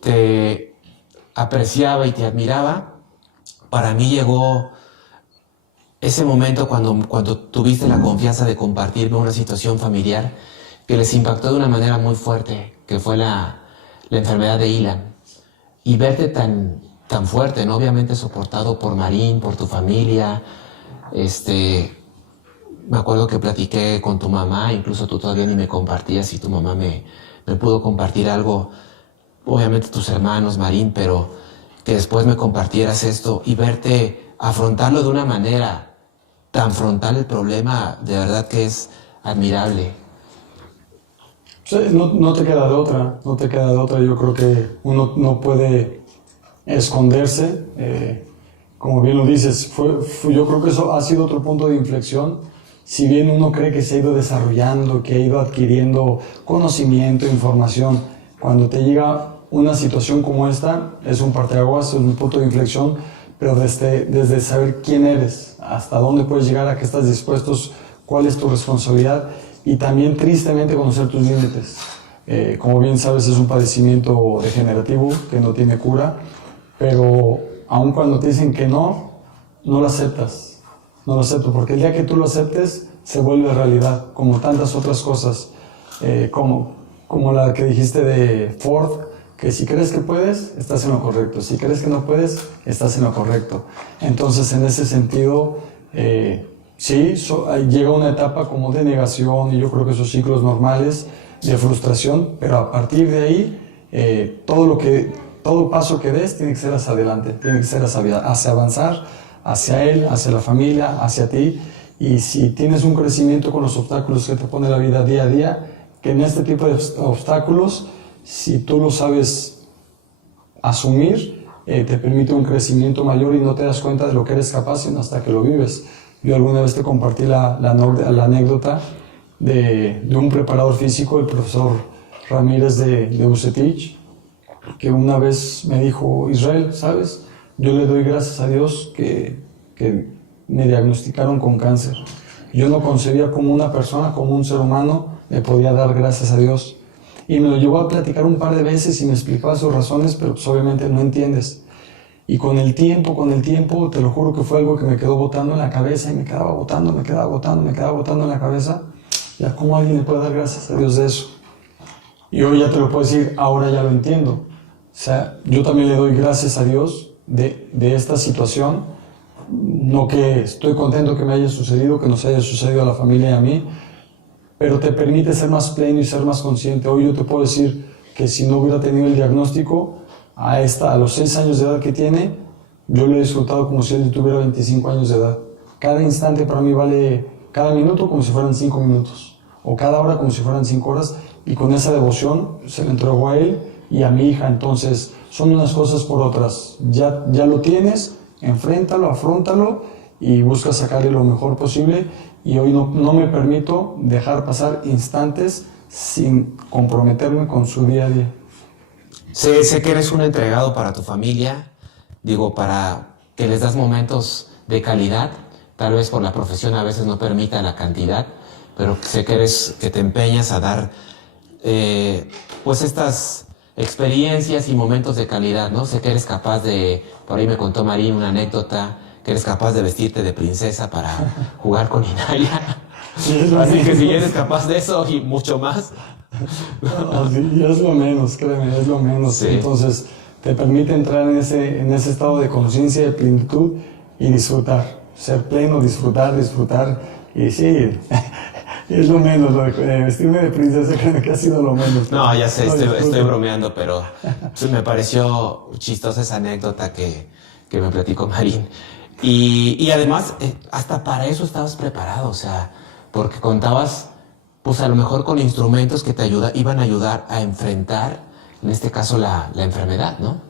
te apreciaba y te admiraba, para mí llegó ese momento cuando tuviste la confianza de compartirme una situación familiar que les impactó de una manera muy fuerte, que fue la enfermedad de Ilan. Y verte tan fuerte, ¿no? Obviamente soportado por Marín, por tu familia. Me acuerdo que platiqué con tu mamá, incluso tú todavía ni me compartías y tu mamá me pudo compartir algo, obviamente tus hermanos, Marín, pero que después me compartieras esto y verte afrontarlo de una manera tan frontal el problema, de verdad que es admirable. Sí, no te queda de otra, no te queda de otra. Yo creo que uno no puede esconderse. Como bien lo dices, yo creo que eso ha sido otro punto de inflexión. Si bien uno cree que se ha ido desarrollando, que ha ido adquiriendo conocimiento, información, cuando te llega una situación como esta, es un parteaguas, es un punto de inflexión, pero desde saber quién eres, hasta dónde puedes llegar, a qué estás dispuesto, cuál es tu responsabilidad y también tristemente conocer tus límites. Como bien sabes, es un padecimiento degenerativo que no tiene cura, pero aun cuando te dicen que no lo aceptas. No lo acepto, porque el día que tú lo aceptes, se vuelve realidad, como tantas otras cosas, como la que dijiste de Ford, que si crees que puedes, estás en lo correcto. Si crees que no puedes, estás en lo correcto. Entonces, en ese sentido, sí, llega una etapa como de negación, y yo creo que esos ciclos normales de frustración, pero a partir de ahí, todo paso que des tiene que ser hacia adelante, tiene que ser hacia avanzar, hacia él, hacia la familia, hacia ti. Y si tienes un crecimiento con los obstáculos que te pone la vida día a día, que en este tipo de obstáculos, si tú lo sabes asumir, te permite un crecimiento mayor y no te das cuenta de lo que eres capaz sino hasta que lo vives. Yo alguna vez te compartí la anécdota de un preparador físico, el profesor Ramírez de UCETICH, que una vez me dijo: Israel, ¿sabes? Yo le doy gracias a Dios que me diagnosticaron con cáncer. Yo no concebía como una persona, como un ser humano, me podía dar gracias a Dios. Y me lo llevó a platicar un par de veces y me explicaba sus razones, pero pues obviamente no entiendes. Y con el tiempo, te lo juro que fue algo que me quedó botando en la cabeza y me quedaba botando en la cabeza. Ya, ¿cómo alguien le puede dar gracias a Dios de eso? Y hoy ya te lo puedo decir, ahora ya lo entiendo. O sea, yo también le doy gracias a Dios de esta situación. No que estoy contento que me haya sucedido, que nos haya sucedido a la familia y a mí, pero te permite ser más pleno y ser más consciente. Hoy yo te puedo decir que si no hubiera tenido el diagnóstico, a los 6 años de edad que tiene, yo lo he disfrutado como si él tuviera 25 años de edad. Cada instante para mí vale, cada minuto como si fueran 5 minutos, o cada hora como si fueran 5 horas, y con esa devoción se le entregó a él y a mi hija. Entonces, son unas cosas por otras. Ya lo tienes, enfréntalo, afróntalo y busca sacarle lo mejor posible. Y hoy no me permito dejar pasar instantes sin comprometerme con su día a día. Sé que eres un entregado para tu familia, para que les das momentos de calidad. Tal vez por la profesión a veces no permita la cantidad, pero sé que te empeñas a dar pues estas experiencias y momentos de calidad, ¿no? Sé que eres capaz de, por ahí me contó Marín una anécdota, que eres capaz de vestirte de princesa para jugar con Inalia. Sí, así que si eres capaz de eso y mucho más. Sí, es lo menos, créeme, es lo menos. Sí. Entonces te permite entrar en ese estado de conciencia, de plenitud y disfrutar, ser pleno, disfrutar. Y sí, es lo menos, lo de vestirme de princesa, creo que ha sido lo menos. No, ya sé, estoy bromeando, pero me pareció chistosa esa anécdota que me platicó Marín. Y además, hasta para eso estabas preparado, o sea, porque contabas, pues a lo mejor con instrumentos que iban a ayudar a enfrentar, en este caso, la enfermedad, ¿no?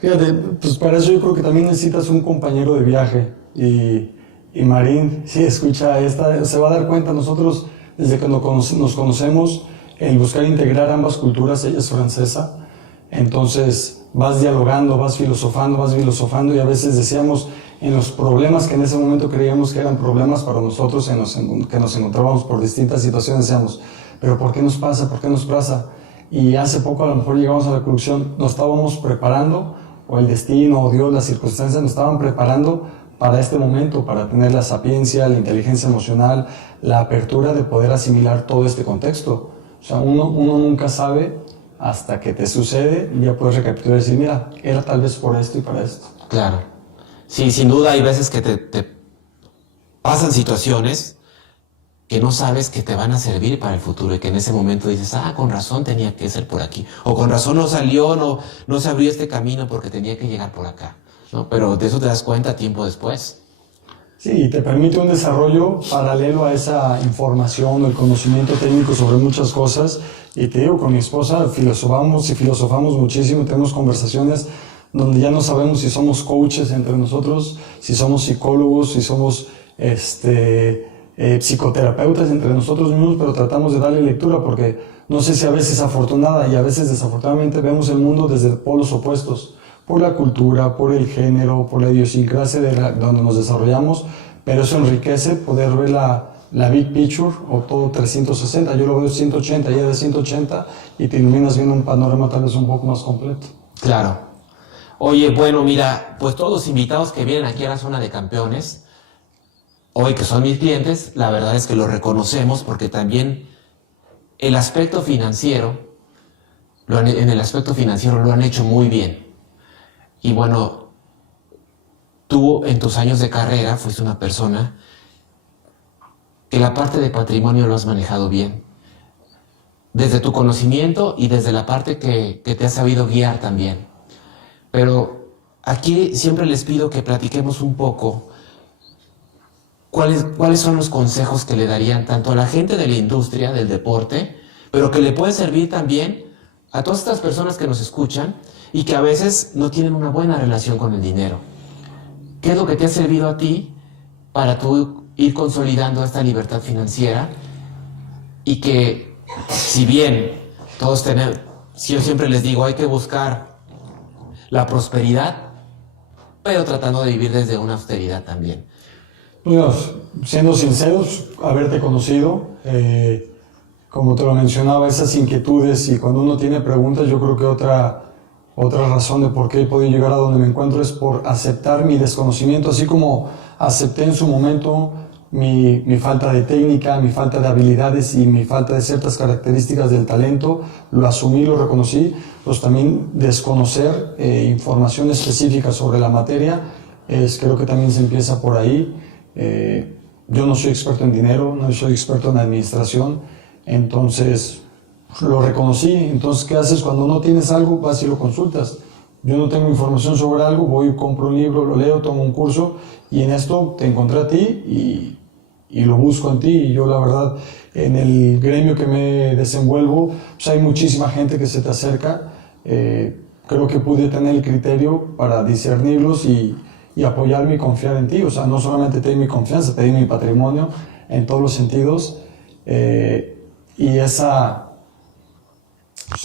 Fíjate, pues para eso yo creo que también necesitas un compañero de viaje. Y Marín, si escucha esta, se va a dar cuenta, nosotros desde que nos conocemos, el buscar integrar ambas culturas, ella es francesa, entonces vas dialogando, vas filosofando y a veces decíamos en los problemas que en ese momento creíamos que eran problemas para nosotros, que nos encontrábamos por distintas situaciones, decíamos, pero ¿por qué nos pasa? ¿Por qué nos pasa? Y hace poco a lo mejor llegamos a la conclusión, nos estábamos preparando, o el destino, o Dios, las circunstancias nos estaban preparando para este momento, para tener la sapiencia, la inteligencia emocional, la apertura de poder asimilar todo este contexto. O sea, uno nunca sabe hasta que te sucede y ya puedes recapitular y decir, mira, era tal vez por esto y para esto. Claro. Sí, sin duda hay veces que te pasan situaciones que no sabes que te van a servir para el futuro y que en ese momento dices, con razón tenía que ser por aquí, o con razón no salió, no se abrió este camino porque tenía que llegar por acá, ¿no? Pero de eso te das cuenta tiempo después. Sí, y te permite un desarrollo paralelo a esa información, el conocimiento técnico sobre muchas cosas. Y te digo, con mi esposa filosofamos muchísimo, tenemos conversaciones donde ya no sabemos si somos coaches entre nosotros, si somos psicólogos, si somos psicoterapeutas entre nosotros mismos, pero tratamos de darle lectura porque no sé si a veces afortunada y a veces desafortunadamente vemos el mundo desde polos opuestos, por la cultura, por el género, por la idiosincrasia donde nos desarrollamos, pero eso enriquece poder ver la big picture o todo 360. Yo lo veo 180, ya de 180 y te iluminas viendo un panorama tal vez un poco más completo. Claro. Oye, bueno, mira, pues todos los invitados que vienen aquí a la zona de campeones, hoy que son mis clientes, la verdad es que lo reconocemos porque también el aspecto financiero, en el aspecto financiero lo han hecho muy bien. Y bueno, tú en tus años de carrera fuiste una persona que la parte de patrimonio lo has manejado bien. Desde tu conocimiento y desde la parte que te has sabido guiar también. Pero aquí siempre les pido que platiquemos un poco cuáles son los consejos que le darían tanto a la gente de la industria del deporte, pero que le pueden servir también a todas estas personas que nos escuchan y que a veces no tienen una buena relación con el dinero. ¿Qué es lo que te ha servido a ti para tú ir consolidando esta libertad financiera? Y que, si bien todos tenemos, yo siempre les digo, hay que buscar la prosperidad, pero tratando de vivir desde una austeridad también. Bueno, siendo sinceros, haberte conocido, como te lo mencionaba, esas inquietudes y cuando uno tiene preguntas, yo creo que otra razón de por qué he podido llegar a donde me encuentro es por aceptar mi desconocimiento, así como acepté en su momento mi falta de técnica, mi falta de habilidades y mi falta de ciertas características del talento, lo asumí, lo reconocí, pues también desconocer información específica sobre la materia, creo que también se empieza por ahí. Yo no soy experto en dinero, no soy experto en administración, entonces lo reconocí. Entonces, ¿qué haces cuando no tienes algo? Vas y lo consultas. Yo no tengo información sobre algo, voy, compro un libro, lo leo, tomo un curso y en esto te encontré a ti y lo busco en ti. Y yo, la verdad, en el gremio que me desenvuelvo, pues hay muchísima gente que se te acerca. Creo que pude tener el criterio para discernirlos y apoyarme y confiar en ti. O sea, no solamente te di mi confianza, te di mi patrimonio en todos los sentidos. Y esa,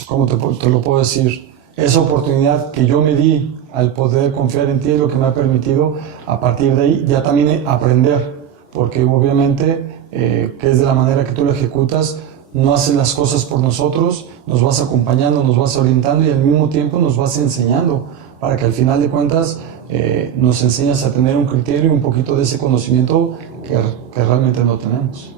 ¿cómo te lo puedo decir? Esa oportunidad que yo me di al poder confiar en ti es lo que me ha permitido a partir de ahí ya también aprender, porque obviamente que es de la manera que tú lo ejecutas, no haces las cosas por nosotros, nos vas acompañando, nos vas orientando y al mismo tiempo nos vas enseñando para que al final de cuentas nos enseñas a tener un criterio y un poquito de ese conocimiento que realmente no tenemos.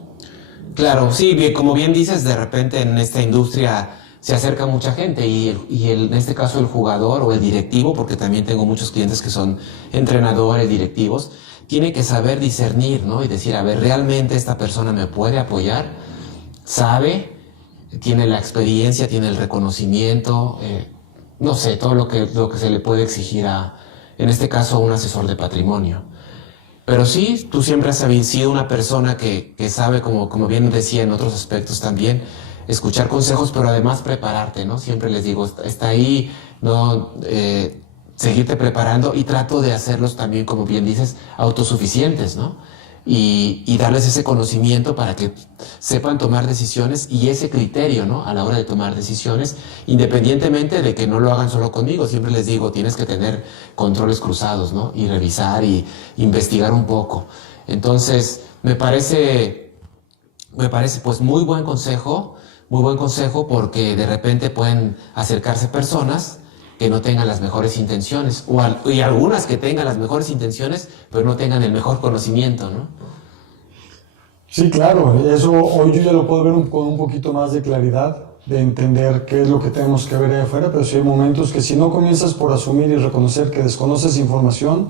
Claro, sí, como bien dices, de repente en esta industria se acerca mucha gente y en este caso el jugador o el directivo, porque también tengo muchos clientes que son entrenadores, directivos, tiene que saber discernir, ¿no? Y decir, a ver, ¿realmente esta persona me puede apoyar? ¿Sabe? ¿Tiene la experiencia? ¿Tiene el reconocimiento? No sé, todo lo que se le puede exigir en este caso, a un asesor de patrimonio. Pero sí, tú siempre has sido una persona que sabe, como bien decía en otros aspectos también, escuchar consejos, pero además prepararte, ¿no? Siempre les digo, está ahí, ¿no? Seguirte preparando, y trato de hacerlos también, como bien dices, autosuficientes, ¿no? Y darles ese conocimiento para que sepan tomar decisiones, y ese criterio, ¿no? A la hora de tomar decisiones, independientemente de que no lo hagan solo conmigo. Siempre les digo, tienes que tener controles cruzados, ¿no? Y revisar y investigar un poco. Entonces, me parece pues muy buen consejo, porque de repente pueden acercarse personas que no tengan las mejores intenciones, y algunas que tengan las mejores intenciones, pero no tengan el mejor conocimiento, ¿no? Sí, claro, eso hoy yo ya lo puedo ver con un poquito más de claridad, de entender qué es lo que tenemos que ver ahí afuera, pero sí hay momentos que si no comienzas por asumir y reconocer que desconoces información,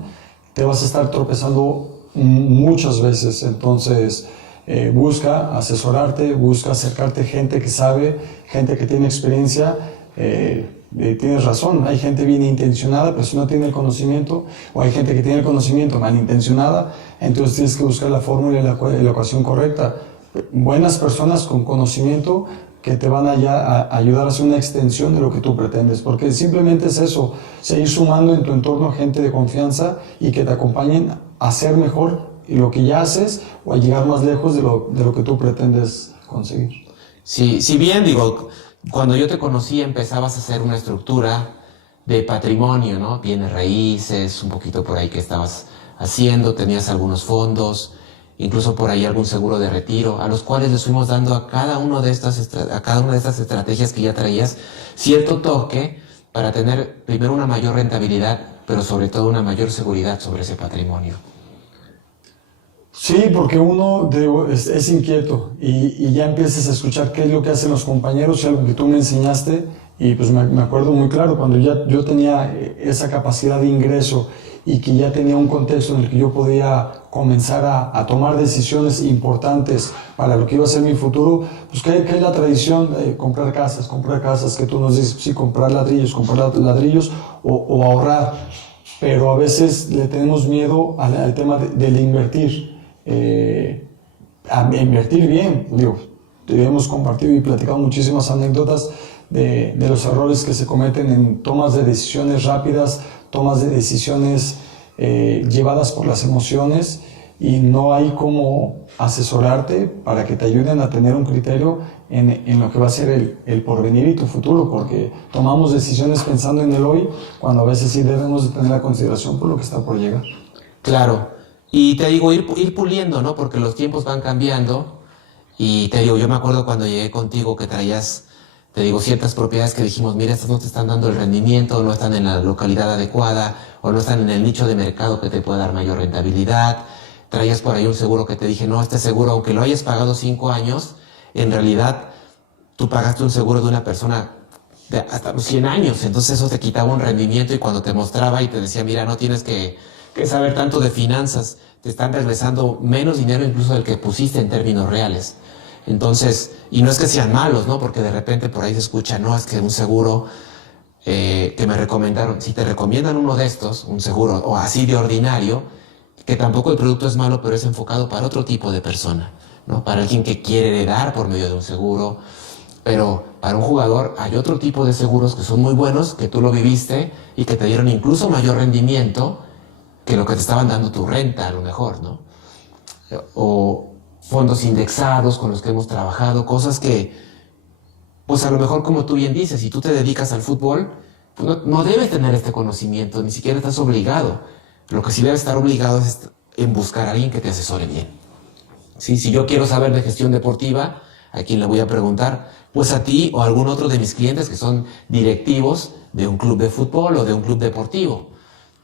te vas a estar tropezando muchas veces. Entonces, busca asesorarte, busca acercarte a gente que sabe, gente que tiene experiencia. Tienes razón, hay gente bien intencionada, pero si no tiene el conocimiento, o hay gente que tiene el conocimiento malintencionada, entonces tienes que buscar la fórmula y la ecuación correcta. Buenas personas con conocimiento que te van a ayudar a hacer una extensión de lo que tú pretendes, porque simplemente es eso, seguir sumando en tu entorno gente de confianza y que te acompañen a hacer mejor lo que ya haces, o a llegar más lejos de lo que tú pretendes conseguir. Sí, si bien digo, cuando yo te conocí empezabas a hacer una estructura de patrimonio, ¿no? Bienes raíces, un poquito por ahí que estabas haciendo, tenías algunos fondos, incluso por ahí algún seguro de retiro, a los cuales les fuimos dando a cada una de estas estrategias que ya traías cierto toque para tener primero una mayor rentabilidad, pero sobre todo una mayor seguridad sobre ese patrimonio. Sí, porque uno es inquieto y ya empiezas a escuchar qué es lo que hacen los compañeros y algo que tú me enseñaste, y pues me acuerdo muy claro cuando ya yo tenía esa capacidad de ingreso y que ya tenía un contexto en el que yo podía comenzar a tomar decisiones importantes para lo que iba a ser mi futuro. Pues que es la tradición de comprar casas, que tú nos dices, sí, comprar ladrillos o ahorrar, pero a veces le tenemos miedo al tema del invertir. A invertir bien. Digo, hemos compartido y platicado muchísimas anécdotas de los errores que se cometen en tomas de decisiones rápidas, tomas de decisiones llevadas por las emociones, y no hay cómo asesorarte para que te ayuden a tener un criterio en lo que va a ser el porvenir y tu futuro, porque tomamos decisiones pensando en el hoy, cuando a veces sí debemos de tener la consideración por lo que está por llegar. Claro. Y te digo, ir puliendo, ¿no? Porque los tiempos van cambiando. Y te digo, yo me acuerdo cuando llegué contigo que traías, te digo, ciertas propiedades que dijimos, mira, estas no te están dando el rendimiento, no están en la localidad adecuada, o no están en el nicho de mercado que te pueda dar mayor rentabilidad. Traías por ahí un seguro que te dije, no, este seguro, aunque lo hayas pagado 5 años, en realidad tú pagaste un seguro de una persona de hasta los 100 años. Entonces eso te quitaba un rendimiento, y cuando te mostraba y te decía, mira, no tienes que saber tanto de finanzas, te están regresando menos dinero incluso del que pusiste en términos reales. Entonces, y no es que sean malos, ¿no? Porque de repente por ahí se escucha, no, es que un seguro que me recomendaron, si te recomiendan uno de estos, un seguro o así de ordinario, que tampoco el producto es malo, pero es enfocado para otro tipo de persona, ¿no? Para alguien que quiere heredar por medio de un seguro. Pero para un jugador hay otro tipo de seguros que son muy buenos, que tú lo viviste y que te dieron incluso mayor rendimiento que lo que te estaban dando tu renta, a lo mejor, ¿no? O fondos indexados con los que hemos trabajado, cosas que, pues a lo mejor, como tú bien dices, si tú te dedicas al fútbol, pues no debes tener este conocimiento, ni siquiera estás obligado. Lo que sí debes estar obligado es en buscar a alguien que te asesore bien. ¿Sí? Si yo quiero saber de gestión deportiva, ¿a quién le voy a preguntar? Pues a ti o a algún otro de mis clientes que son directivos de un club de fútbol o de un club deportivo.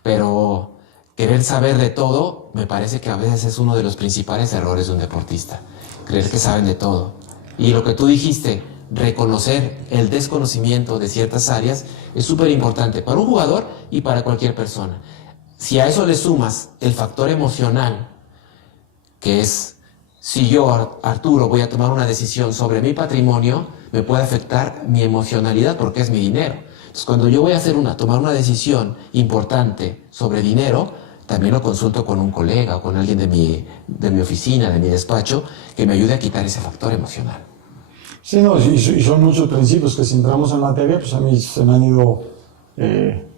Pero querer saber de todo, me parece que a veces es uno de los principales errores de un deportista. Creer que saben de todo. Y lo que tú dijiste, reconocer el desconocimiento de ciertas áreas, es súper importante para un jugador y para cualquier persona. Si a eso le sumas el factor emocional, que es, si yo, Arturo, voy a tomar una decisión sobre mi patrimonio, me puede afectar mi emocionalidad porque es mi dinero. Entonces, cuando yo voy a tomar una decisión importante sobre dinero, también lo consulto con un colega o con alguien de mi oficina, de mi despacho, que me ayude a quitar ese factor emocional. Sí, no, y son muchos principios que si entramos en materia, pues a mí se me han ido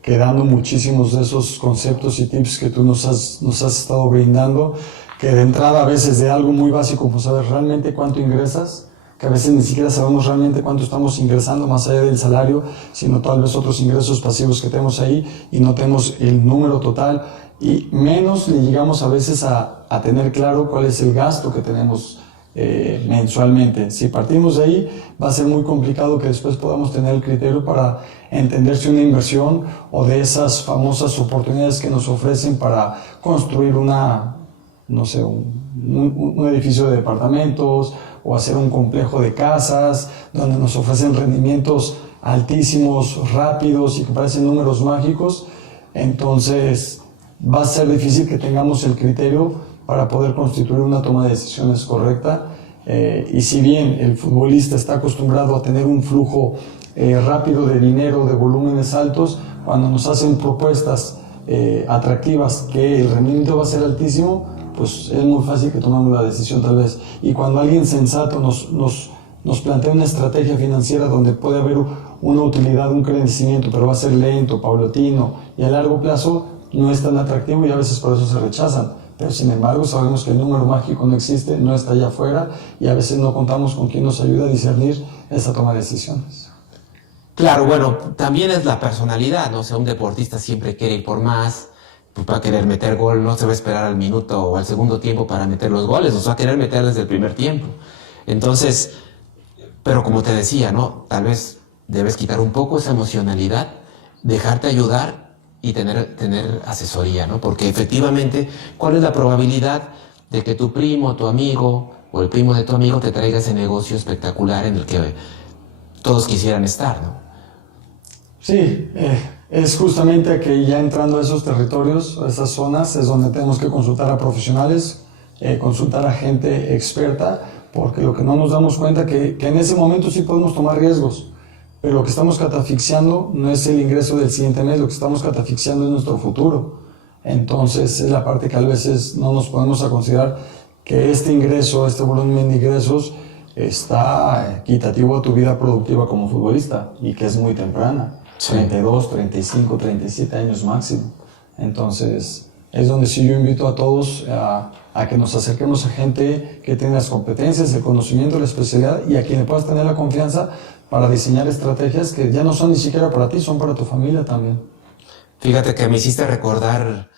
quedando muchísimos de esos conceptos y tips que tú nos has estado brindando, que de entrada a veces de algo muy básico, como saber realmente cuánto ingresas, que a veces ni siquiera sabemos realmente cuánto estamos ingresando más allá del salario, sino tal vez otros ingresos pasivos que tenemos ahí y no tenemos el número total, y menos le llegamos a veces a tener claro cuál es el gasto que tenemos mensualmente. Si partimos de ahí, va a ser muy complicado que después podamos tener el criterio para entender si una inversión o de esas famosas oportunidades que nos ofrecen para construir un edificio de departamentos o hacer un complejo de casas donde nos ofrecen rendimientos altísimos, rápidos y que parecen números mágicos. Entonces va a ser difícil que tengamos el criterio para poder constituir una toma de decisiones correcta. Y si bien el futbolista está acostumbrado a tener un flujo rápido de dinero, de volúmenes altos, cuando nos hacen propuestas atractivas que el rendimiento va a ser altísimo, pues es muy fácil que tomemos la decisión tal vez. Y cuando alguien sensato nos plantea una estrategia financiera donde puede haber una utilidad, un crecimiento, pero va a ser lento, paulatino y a largo plazo, no es tan atractivo y a veces por eso se rechazan. Pero sin embargo sabemos que el número mágico no existe, no está allá afuera y a veces no contamos con quien nos ayude a discernir esa toma de decisiones. Claro, bueno, también es la personalidad, ¿no? O sea, un deportista siempre quiere ir por más, pues va a querer meter gol, no se va a esperar al minuto o al segundo tiempo para meter los goles, los va a querer meter desde el primer tiempo. Entonces, pero como te decía, ¿no? Tal vez debes quitar un poco esa emocionalidad, dejarte ayudar y tener asesoría, ¿no? Porque efectivamente, ¿cuál es la probabilidad de que tu primo, tu amigo o el primo de tu amigo te traiga ese negocio espectacular en el que todos quisieran estar, ¿no? Sí, es justamente que ya entrando a esos territorios, a esas zonas, es donde tenemos que consultar a profesionales, consultar a gente experta, porque lo que no nos damos cuenta que en ese momento sí podemos tomar riesgos. Pero lo que estamos catafixiando no es el ingreso del siguiente mes, lo que estamos catafixiando es nuestro futuro. Entonces es la parte que a veces no nos podemos a considerar que este ingreso, este volumen de ingresos está equitativo a tu vida productiva como futbolista y que es muy temprana, sí. 32, 35, 37 años máximo. Entonces es donde sí yo invito a todos a que nos acerquemos a gente que tenga las competencias, el conocimiento, la especialidad y a quien le puedas tener la confianza para diseñar estrategias que ya no son ni siquiera para ti, son para tu familia también. Fíjate que me hiciste recordar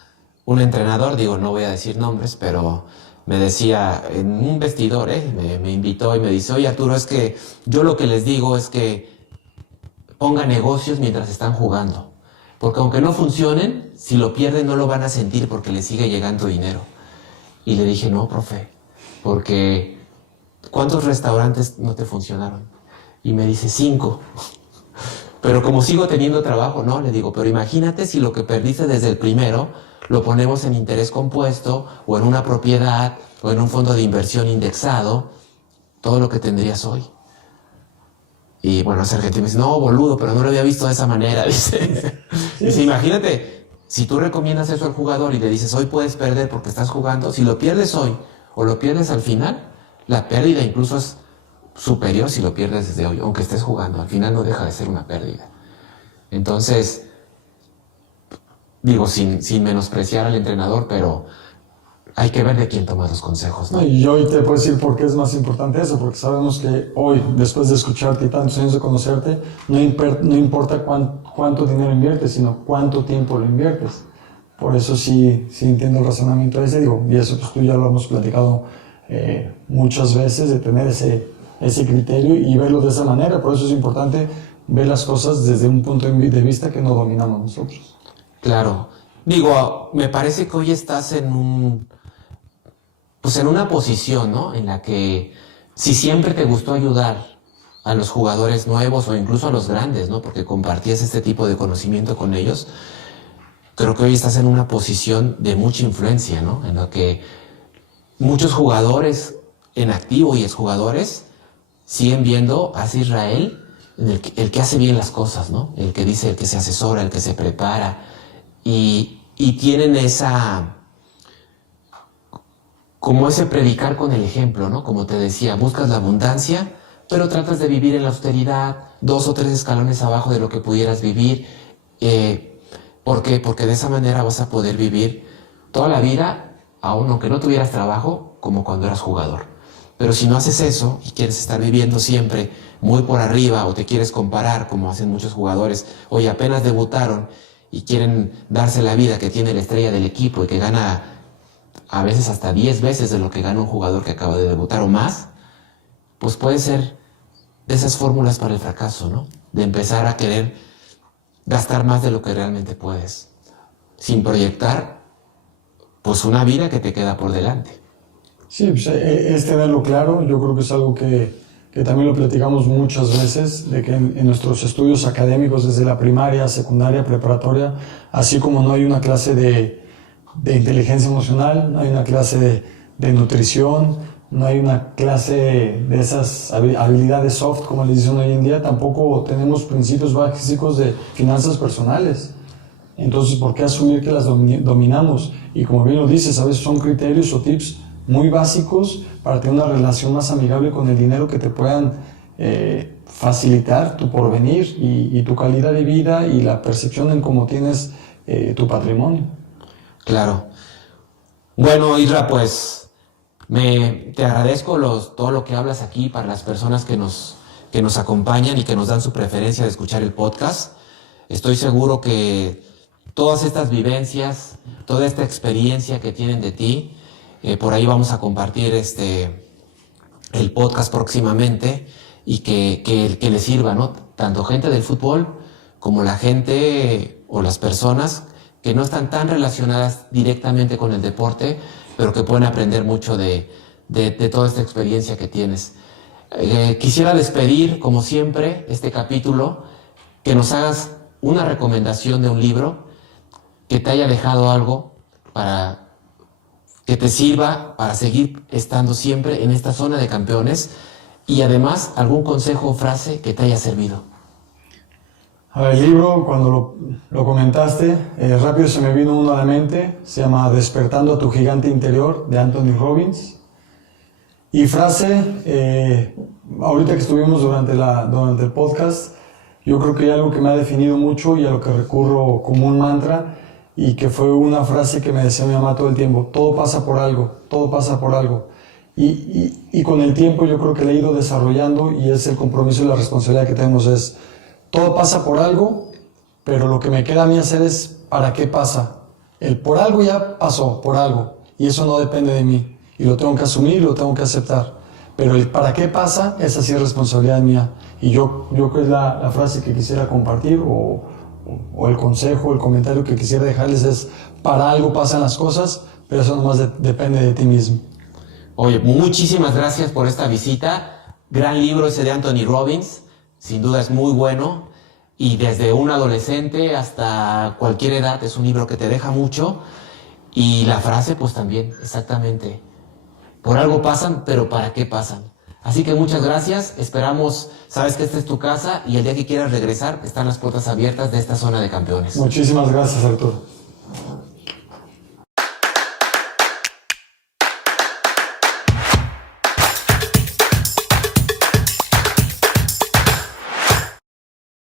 un entrenador, digo, no voy a decir nombres, pero me decía en un vestidor, me invitó y me dice, oye Arturo, es que yo lo que les digo es que pongan negocios mientras están jugando, porque aunque no funcionen, si lo pierden no lo van a sentir porque les sigue llegando dinero. Y le dije, no, profe, porque ¿cuántos restaurantes no te funcionaron? Y me dice 5. Pero como sigo teniendo trabajo, no, le digo, pero imagínate si lo que perdiste desde el primero lo ponemos en interés compuesto o en una propiedad o en un fondo de inversión indexado, todo lo que tendrías hoy. Y bueno, ese argentino me dice, no, boludo, pero no lo había visto de esa manera, dice. Dice, imagínate, si tú recomiendas eso al jugador y le dices, hoy puedes perder porque estás jugando, si lo pierdes hoy o lo pierdes al final, la pérdida incluso es superior si lo pierdes desde hoy, aunque estés jugando, al final no deja de ser una pérdida. Entonces, digo, sin menospreciar al entrenador, pero hay que ver de quién toma los consejos, ¿no? Y hoy te puedo decir por qué es más importante eso, porque sabemos que hoy, después de escucharte y tantos años de conocerte, no importa cuánto dinero inviertes, sino cuánto tiempo lo inviertes. Por eso sí entiendo el razonamiento ese, digo, y eso pues tú ya lo hemos platicado muchas veces, de tener ese criterio y verlo de esa manera. Por eso es importante ver las cosas desde un punto de vista que no dominamos nosotros. Claro. Digo, me parece que hoy estás en una posición, ¿no? En la que si siempre te gustó ayudar a los jugadores nuevos o incluso a los grandes, ¿no? Porque compartías este tipo de conocimiento con ellos, creo que hoy estás en una posición de mucha influencia, ¿no? En la que muchos jugadores en activo y exjugadores siguen viendo a ese Israel, el que hace bien las cosas, ¿no? El que dice, el que se asesora, el que se prepara. Y y tienen como ese predicar con el ejemplo, ¿no? Como te decía, buscas la abundancia, pero tratas de vivir en la austeridad, 2 o 3 escalones abajo de lo que pudieras vivir. ¿Por qué? Porque de esa manera vas a poder vivir toda la vida, aun aunque no tuvieras trabajo, como cuando eras jugador. Pero si no haces eso y quieres estar viviendo siempre muy por arriba o te quieres comparar, como hacen muchos jugadores, oye, apenas debutaron y quieren darse la vida que tiene la estrella del equipo y que gana a veces hasta 10 veces de lo que gana un jugador que acaba de debutar o más, pues puede ser de esas fórmulas para el fracaso, ¿no? De empezar a querer gastar más de lo que realmente puedes, sin proyectar pues una vida que te queda por delante. Sí, pues es tenerlo claro. Yo creo que es algo que también lo platicamos muchas veces, de que en nuestros estudios académicos, desde la primaria, secundaria, preparatoria, así como no hay una clase de inteligencia emocional, no hay una clase de nutrición, no hay una clase de esas habilidades soft, como les dicen hoy en día, tampoco tenemos principios básicos de finanzas personales. Entonces, ¿por qué asumir que las dominamos? Y como bien lo dices, a veces son criterios o tips muy básicos para tener una relación más amigable con el dinero que te puedan facilitar tu porvenir y tu calidad de vida y la percepción en cómo tienes tu patrimonio. Claro. Bueno, Isra, pues te agradezco todo lo que hablas aquí para las personas que nos acompañan y que nos dan su preferencia de escuchar el podcast. Estoy seguro que todas estas vivencias, toda esta experiencia que tienen de ti, por ahí vamos a compartir el podcast próximamente y que les sirva, ¿no? Tanto gente del fútbol como la gente o las personas que no están tan relacionadas directamente con el deporte, pero que pueden aprender mucho de toda esta experiencia que tienes. Quisiera despedir, como siempre, este capítulo, que nos hagas una recomendación de un libro que te haya dejado algo para que te sirva para seguir estando siempre en esta zona de campeones y además algún consejo o frase que te haya servido. A ver, el libro, cuando lo comentaste, rápido se me vino uno a la mente, se llama Despertando a tu gigante interior, de Anthony Robbins. Y frase, ahorita que estuvimos durante el podcast, yo creo que hay algo que me ha definido mucho y a lo que recurro como un mantra, y que fue una frase que me decía mi mamá todo el tiempo: todo pasa por algo, todo pasa por algo. Y con el tiempo yo creo que la he ido desarrollando, y es el compromiso y la responsabilidad que tenemos, es todo pasa por algo, pero lo que me queda a mí hacer es ¿para qué pasa? El por algo ya pasó, por algo, y eso no depende de mí, y lo tengo que asumir, lo tengo que aceptar, pero el ¿para qué pasa? Esa sí es responsabilidad mía, y yo creo que es la frase que quisiera compartir, o el consejo, el comentario que quisiera dejarles es: para algo pasan las cosas, pero eso nomás depende de ti mismo. Oye, muchísimas gracias por esta visita. Gran libro ese de Anthony Robbins, sin duda es muy bueno, y desde un adolescente hasta cualquier edad es un libro que te deja mucho. Y la frase pues también, exactamente, por algo pasan, pero ¿para qué pasan? Así que muchas gracias, esperamos, sabes que esta es tu casa y el día que quieras regresar están las puertas abiertas de esta zona de campeones. Muchísimas gracias, Arturo.